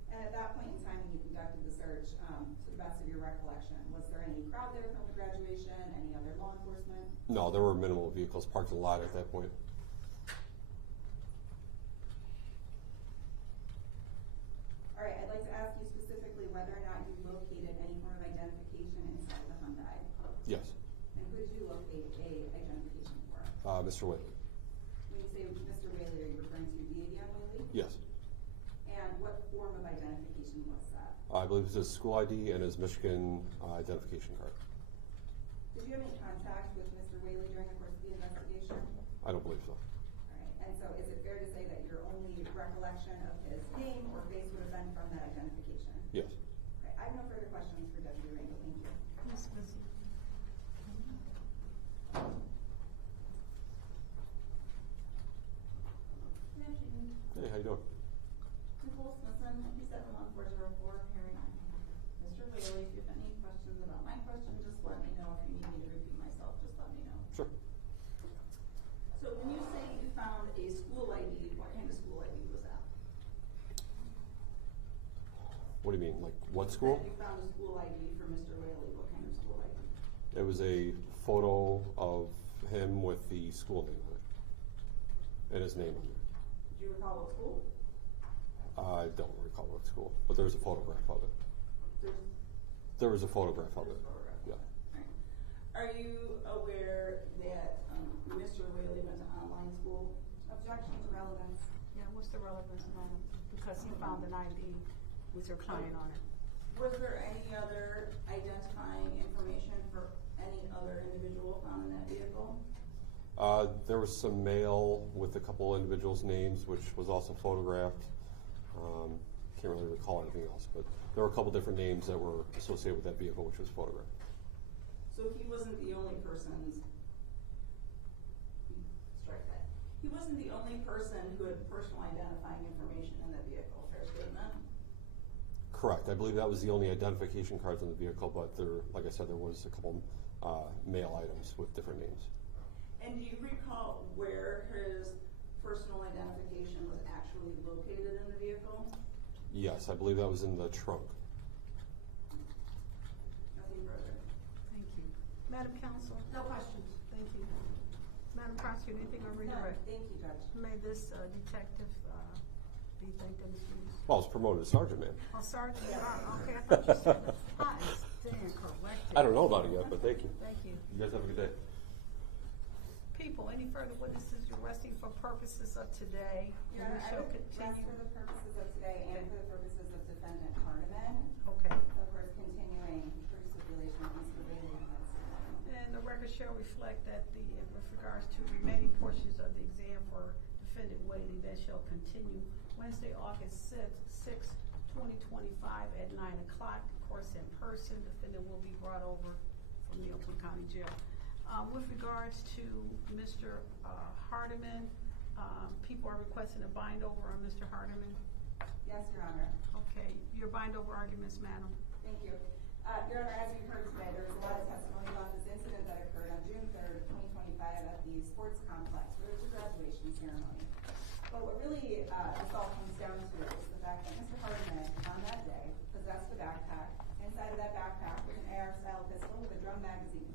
And at that point in time when you conducted the search, to the best of your recollection, was there any crowd there from the graduation, any other law enforcement? No, there were minimal vehicles parked in the lot at that point. All right, I'd like to ask you specifically whether or not you located any form of identification inside the Hyundai. Yes. And who did you locate a identification for? Mr. Whitley. When you say Mr. Whaley, are you referring to Vivian Whaley? Yes. And what form of identification was that? I believe it's his school ID and his Michigan identification card. Did you have any contact with Mr. Whaley during the course of the investigation? I don't believe so. All right, and so is it fair to say that your only recollection of his name or face would have been from that identification? Yes. Okay, I have no further questions for Deputy Ramey. Thank you. Good afternoon. Hey, how you doing? Nicole Smithson, 571404, hearing on Mr. Whaley. If you have any questions about my question, just let me know. If you need me to repeat myself, just let me know. Sure. So when you say you found a school ID, what kind of school ID was that? What do you mean? Like what school? You found a school ID for Mr. Whaley. What kind of school ID? It was a photo of him with the school name on it. And his name on it. Do you recall what school? I don't recall what school, but there was a photograph of it. There was a photograph of it. Yeah. Right. Are you aware that Mr. Whaley went to online school? Objection to relevance. Yeah, what's the relevance of that? Because he found an ID with your client on it. Was there any other identifying information for any other individual found in that vehicle? There was some mail with a couple individuals' names, which was also photographed. Can't really recall anything else, but there were a couple different names that were associated with that vehicle, which was photographed. So he wasn't the only person. Strike that. He wasn't the only person who had personal identifying information in that vehicle. Fair statement. Correct. I believe that was the only identification cards in the vehicle, but there, like I said, there was a couple mail items with different names. And do you recall where his personal identification was actually located in the vehicle? Yes, I believe that was in the trunk. Nothing further. Thank you. Madam Counsel? No questions. Thank you. Madam Prosecutor, anything on redirect? Thank you, Judge. May this detective be thanked and excused. Well, I was promoted to sergeant, man. Oh, Sergeant, okay, I thought you said the highest. Stand corrected. I don't know about it yet, but thank you. Thank you. You guys have a good day. People, any further witnesses you're arresting for purposes of today? Your And we Honor, I shall would rest continue. for the purposes of today and for the purposes of Defendant Hardiman. Okay. Of course, continuing for stipulation of Mr. Bailey. And the record shall reflect that with regards to remaining portions of the exam for Defendant Whaley, that shall continue Wednesday, August 6th, 2025 at 9 o'clock. Of course, in person, defendant will be brought over from the Oakland County Jail. With regards to Mr. Hardiman, people are requesting a bind over on Mr. Hardiman. Yes, Your Honor. Okay, your bind over arguments, madam. Thank you. Your Honor, as we've heard today, there was a lot of testimony about this incident that occurred on June 3rd, 2025 at the sports complex where there was a graduation ceremony. But what really this all comes down to is the fact that Mr. Hardiman, on that day, possessed a backpack. Inside of that backpack was an AR-style pistol with a drum magazine.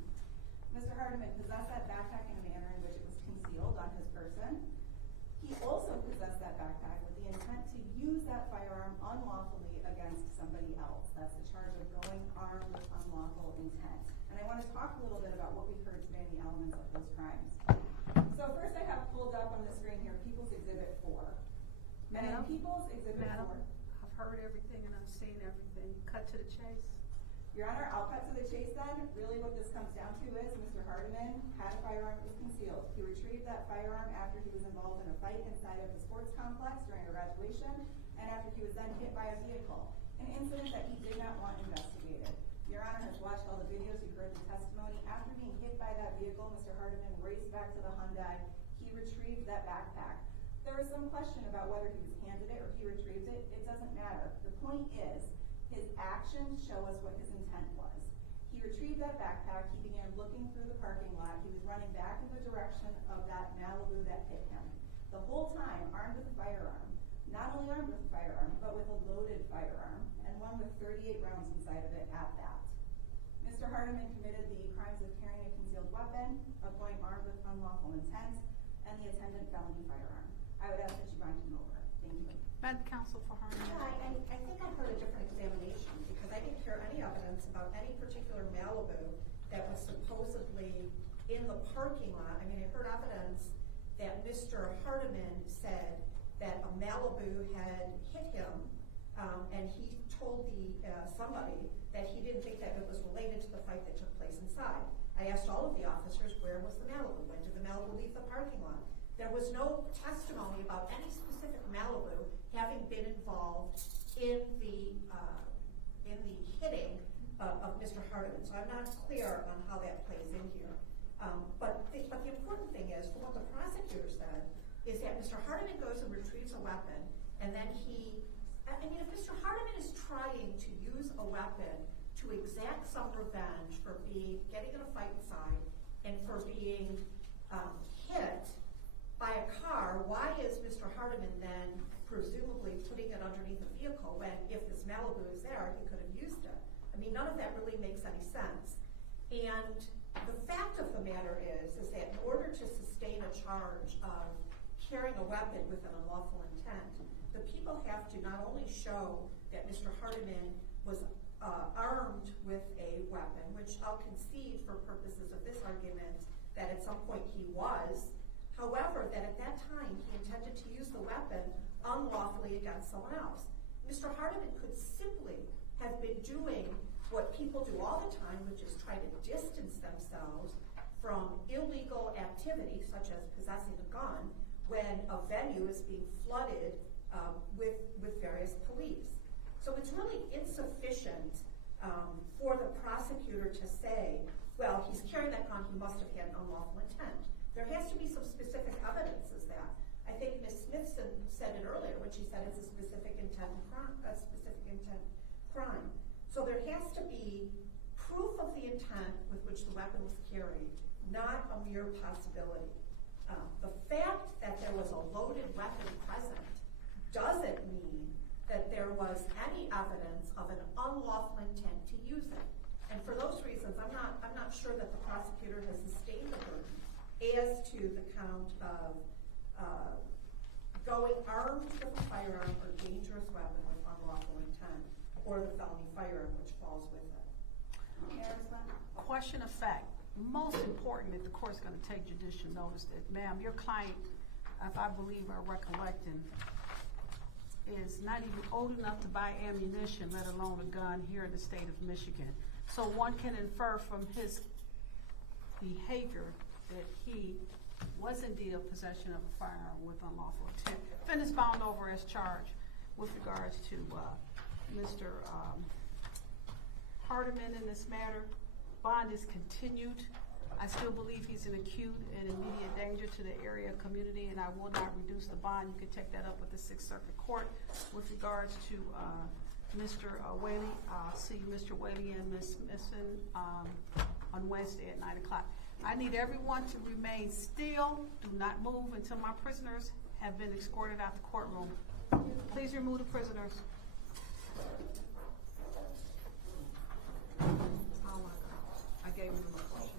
Mr. Hardiman possessed that backpack in a manner in which it was concealed on his person. He also possessed that backpack with the intent to use that firearm unlawfully against somebody else. That's the charge of going armed with unlawful intent. And I want to talk a little bit about what we've heard today and the elements of those crimes. So first I have pulled up on the screen here People's Exhibit 4. And in People's Exhibit 4... I've heard everything and I've seen everything. Cut to the chase. Your Honor, I'll cut to the chase then. Really what this comes down to is Mr. Hardiman had a firearm that was concealed. He retrieved that firearm after he was involved in a fight inside of the sports complex during a graduation, and after he was then hit by a vehicle, an incident that he did not want investigated. Your Honor has watched all the videos, you've heard the testimony. After being hit by that vehicle, Mr. Hardiman raced back to the Hyundai. He retrieved that backpack. There is some question about whether he was handed it or he retrieved it. It doesn't matter. The point is, his actions show us what his intent was. He retrieved that backpack. He began looking through the parking lot. He was running back in the direction of that Malibu that hit him. The whole time armed with a firearm. Not only armed with a firearm, but with a loaded firearm, and one with 38 rounds inside of it at that. Mr. Hardiman committed the crimes of carrying a concealed weapon, of going armed with unlawful intent, and the attendant felony firearm. I would ask that you bind him over. Thank you. Madam Counsel for Hardiman. Yeah, I think I heard a different examination because I didn't hear any evidence about any particular Malibu that was supposedly in the parking lot. I mean, I heard evidence that Mr. Hardiman said that a Malibu had hit him, and he told somebody that he didn't think that it was related to the fight that took place inside. I asked all of the officers, where was the Malibu? When did the Malibu leave the parking lot? There was no testimony about any specific Malibu having been involved in the hitting of Mr. Hardiman. So I'm not clear on how that plays in here. But the important thing is, from what the prosecutor said, is that Mr. Hardiman goes and retrieves a weapon, and then if Mr. Hardiman is trying to use a weapon to exact some revenge for getting in a fight inside and for being hit by a car, why is Mr. Hardiman then presumably putting it underneath a vehicle when, if this Malibu is there, he could have used it? I mean, none of that really makes any sense. And the fact of the matter is that in order to sustain a charge of carrying a weapon with an unlawful intent, the people have to not only show that Mr. Hardiman was armed with a weapon, which I'll concede for purposes of this argument that at some point he was. However, that at that time he intended to use the weapon unlawfully against someone else. Mr. Hardiman could simply have been doing what people do all the time, which is try to distance themselves from illegal activity, such as possessing a gun, when a venue is being flooded with various police. So it's really insufficient for the prosecutor to say, well, he's carrying that gun, he must have had an unlawful intent. There has to be some specific evidence as that. I think Ms. Smithson said it earlier when she said it's a specific intent crime. So there has to be proof of the intent with which the weapon was carried, not a mere possibility. The fact that there was a loaded weapon present doesn't mean that there was any evidence of an unlawful intent to use it. And for those reasons, I'm not sure that the prosecutor has sustained the burden as to the count of going armed with a firearm or dangerous weapon with unlawful intent, or the felony firearm which falls with it. Question of fact. Most important that the court's going to take judicial notice that, ma'am, your client, if I believe or recollecting, is not even old enough to buy ammunition, let alone a gun here in the state of Michigan. So one can infer from his behavior that he was indeed in possession of a firearm with unlawful intent. Defendant's bound over as charged with regards to Mr. Hardiman in this matter. Bond is continued. I still believe he's an acute and immediate danger to the area community, and I will not reduce the bond. You can take that up with the Sixth Circuit Court with regards to Mr. Whaley. I'll see Mr. Whaley and Ms. Smithson on Wednesday at 9 o'clock. I need everyone to remain still. Do not move until my prisoners have been escorted out the courtroom. Please remove the prisoners. I gave him a question.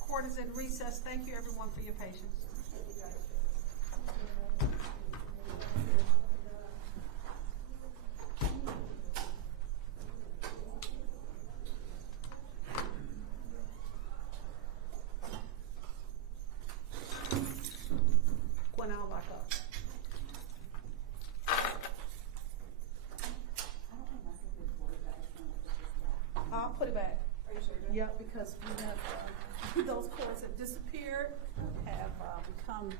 Court is in recess. Thank you, everyone, for your patience. Gwen, I'll lock up. I'll put it back. Are you sure? Yep, because we have, those courts have disappeared, have become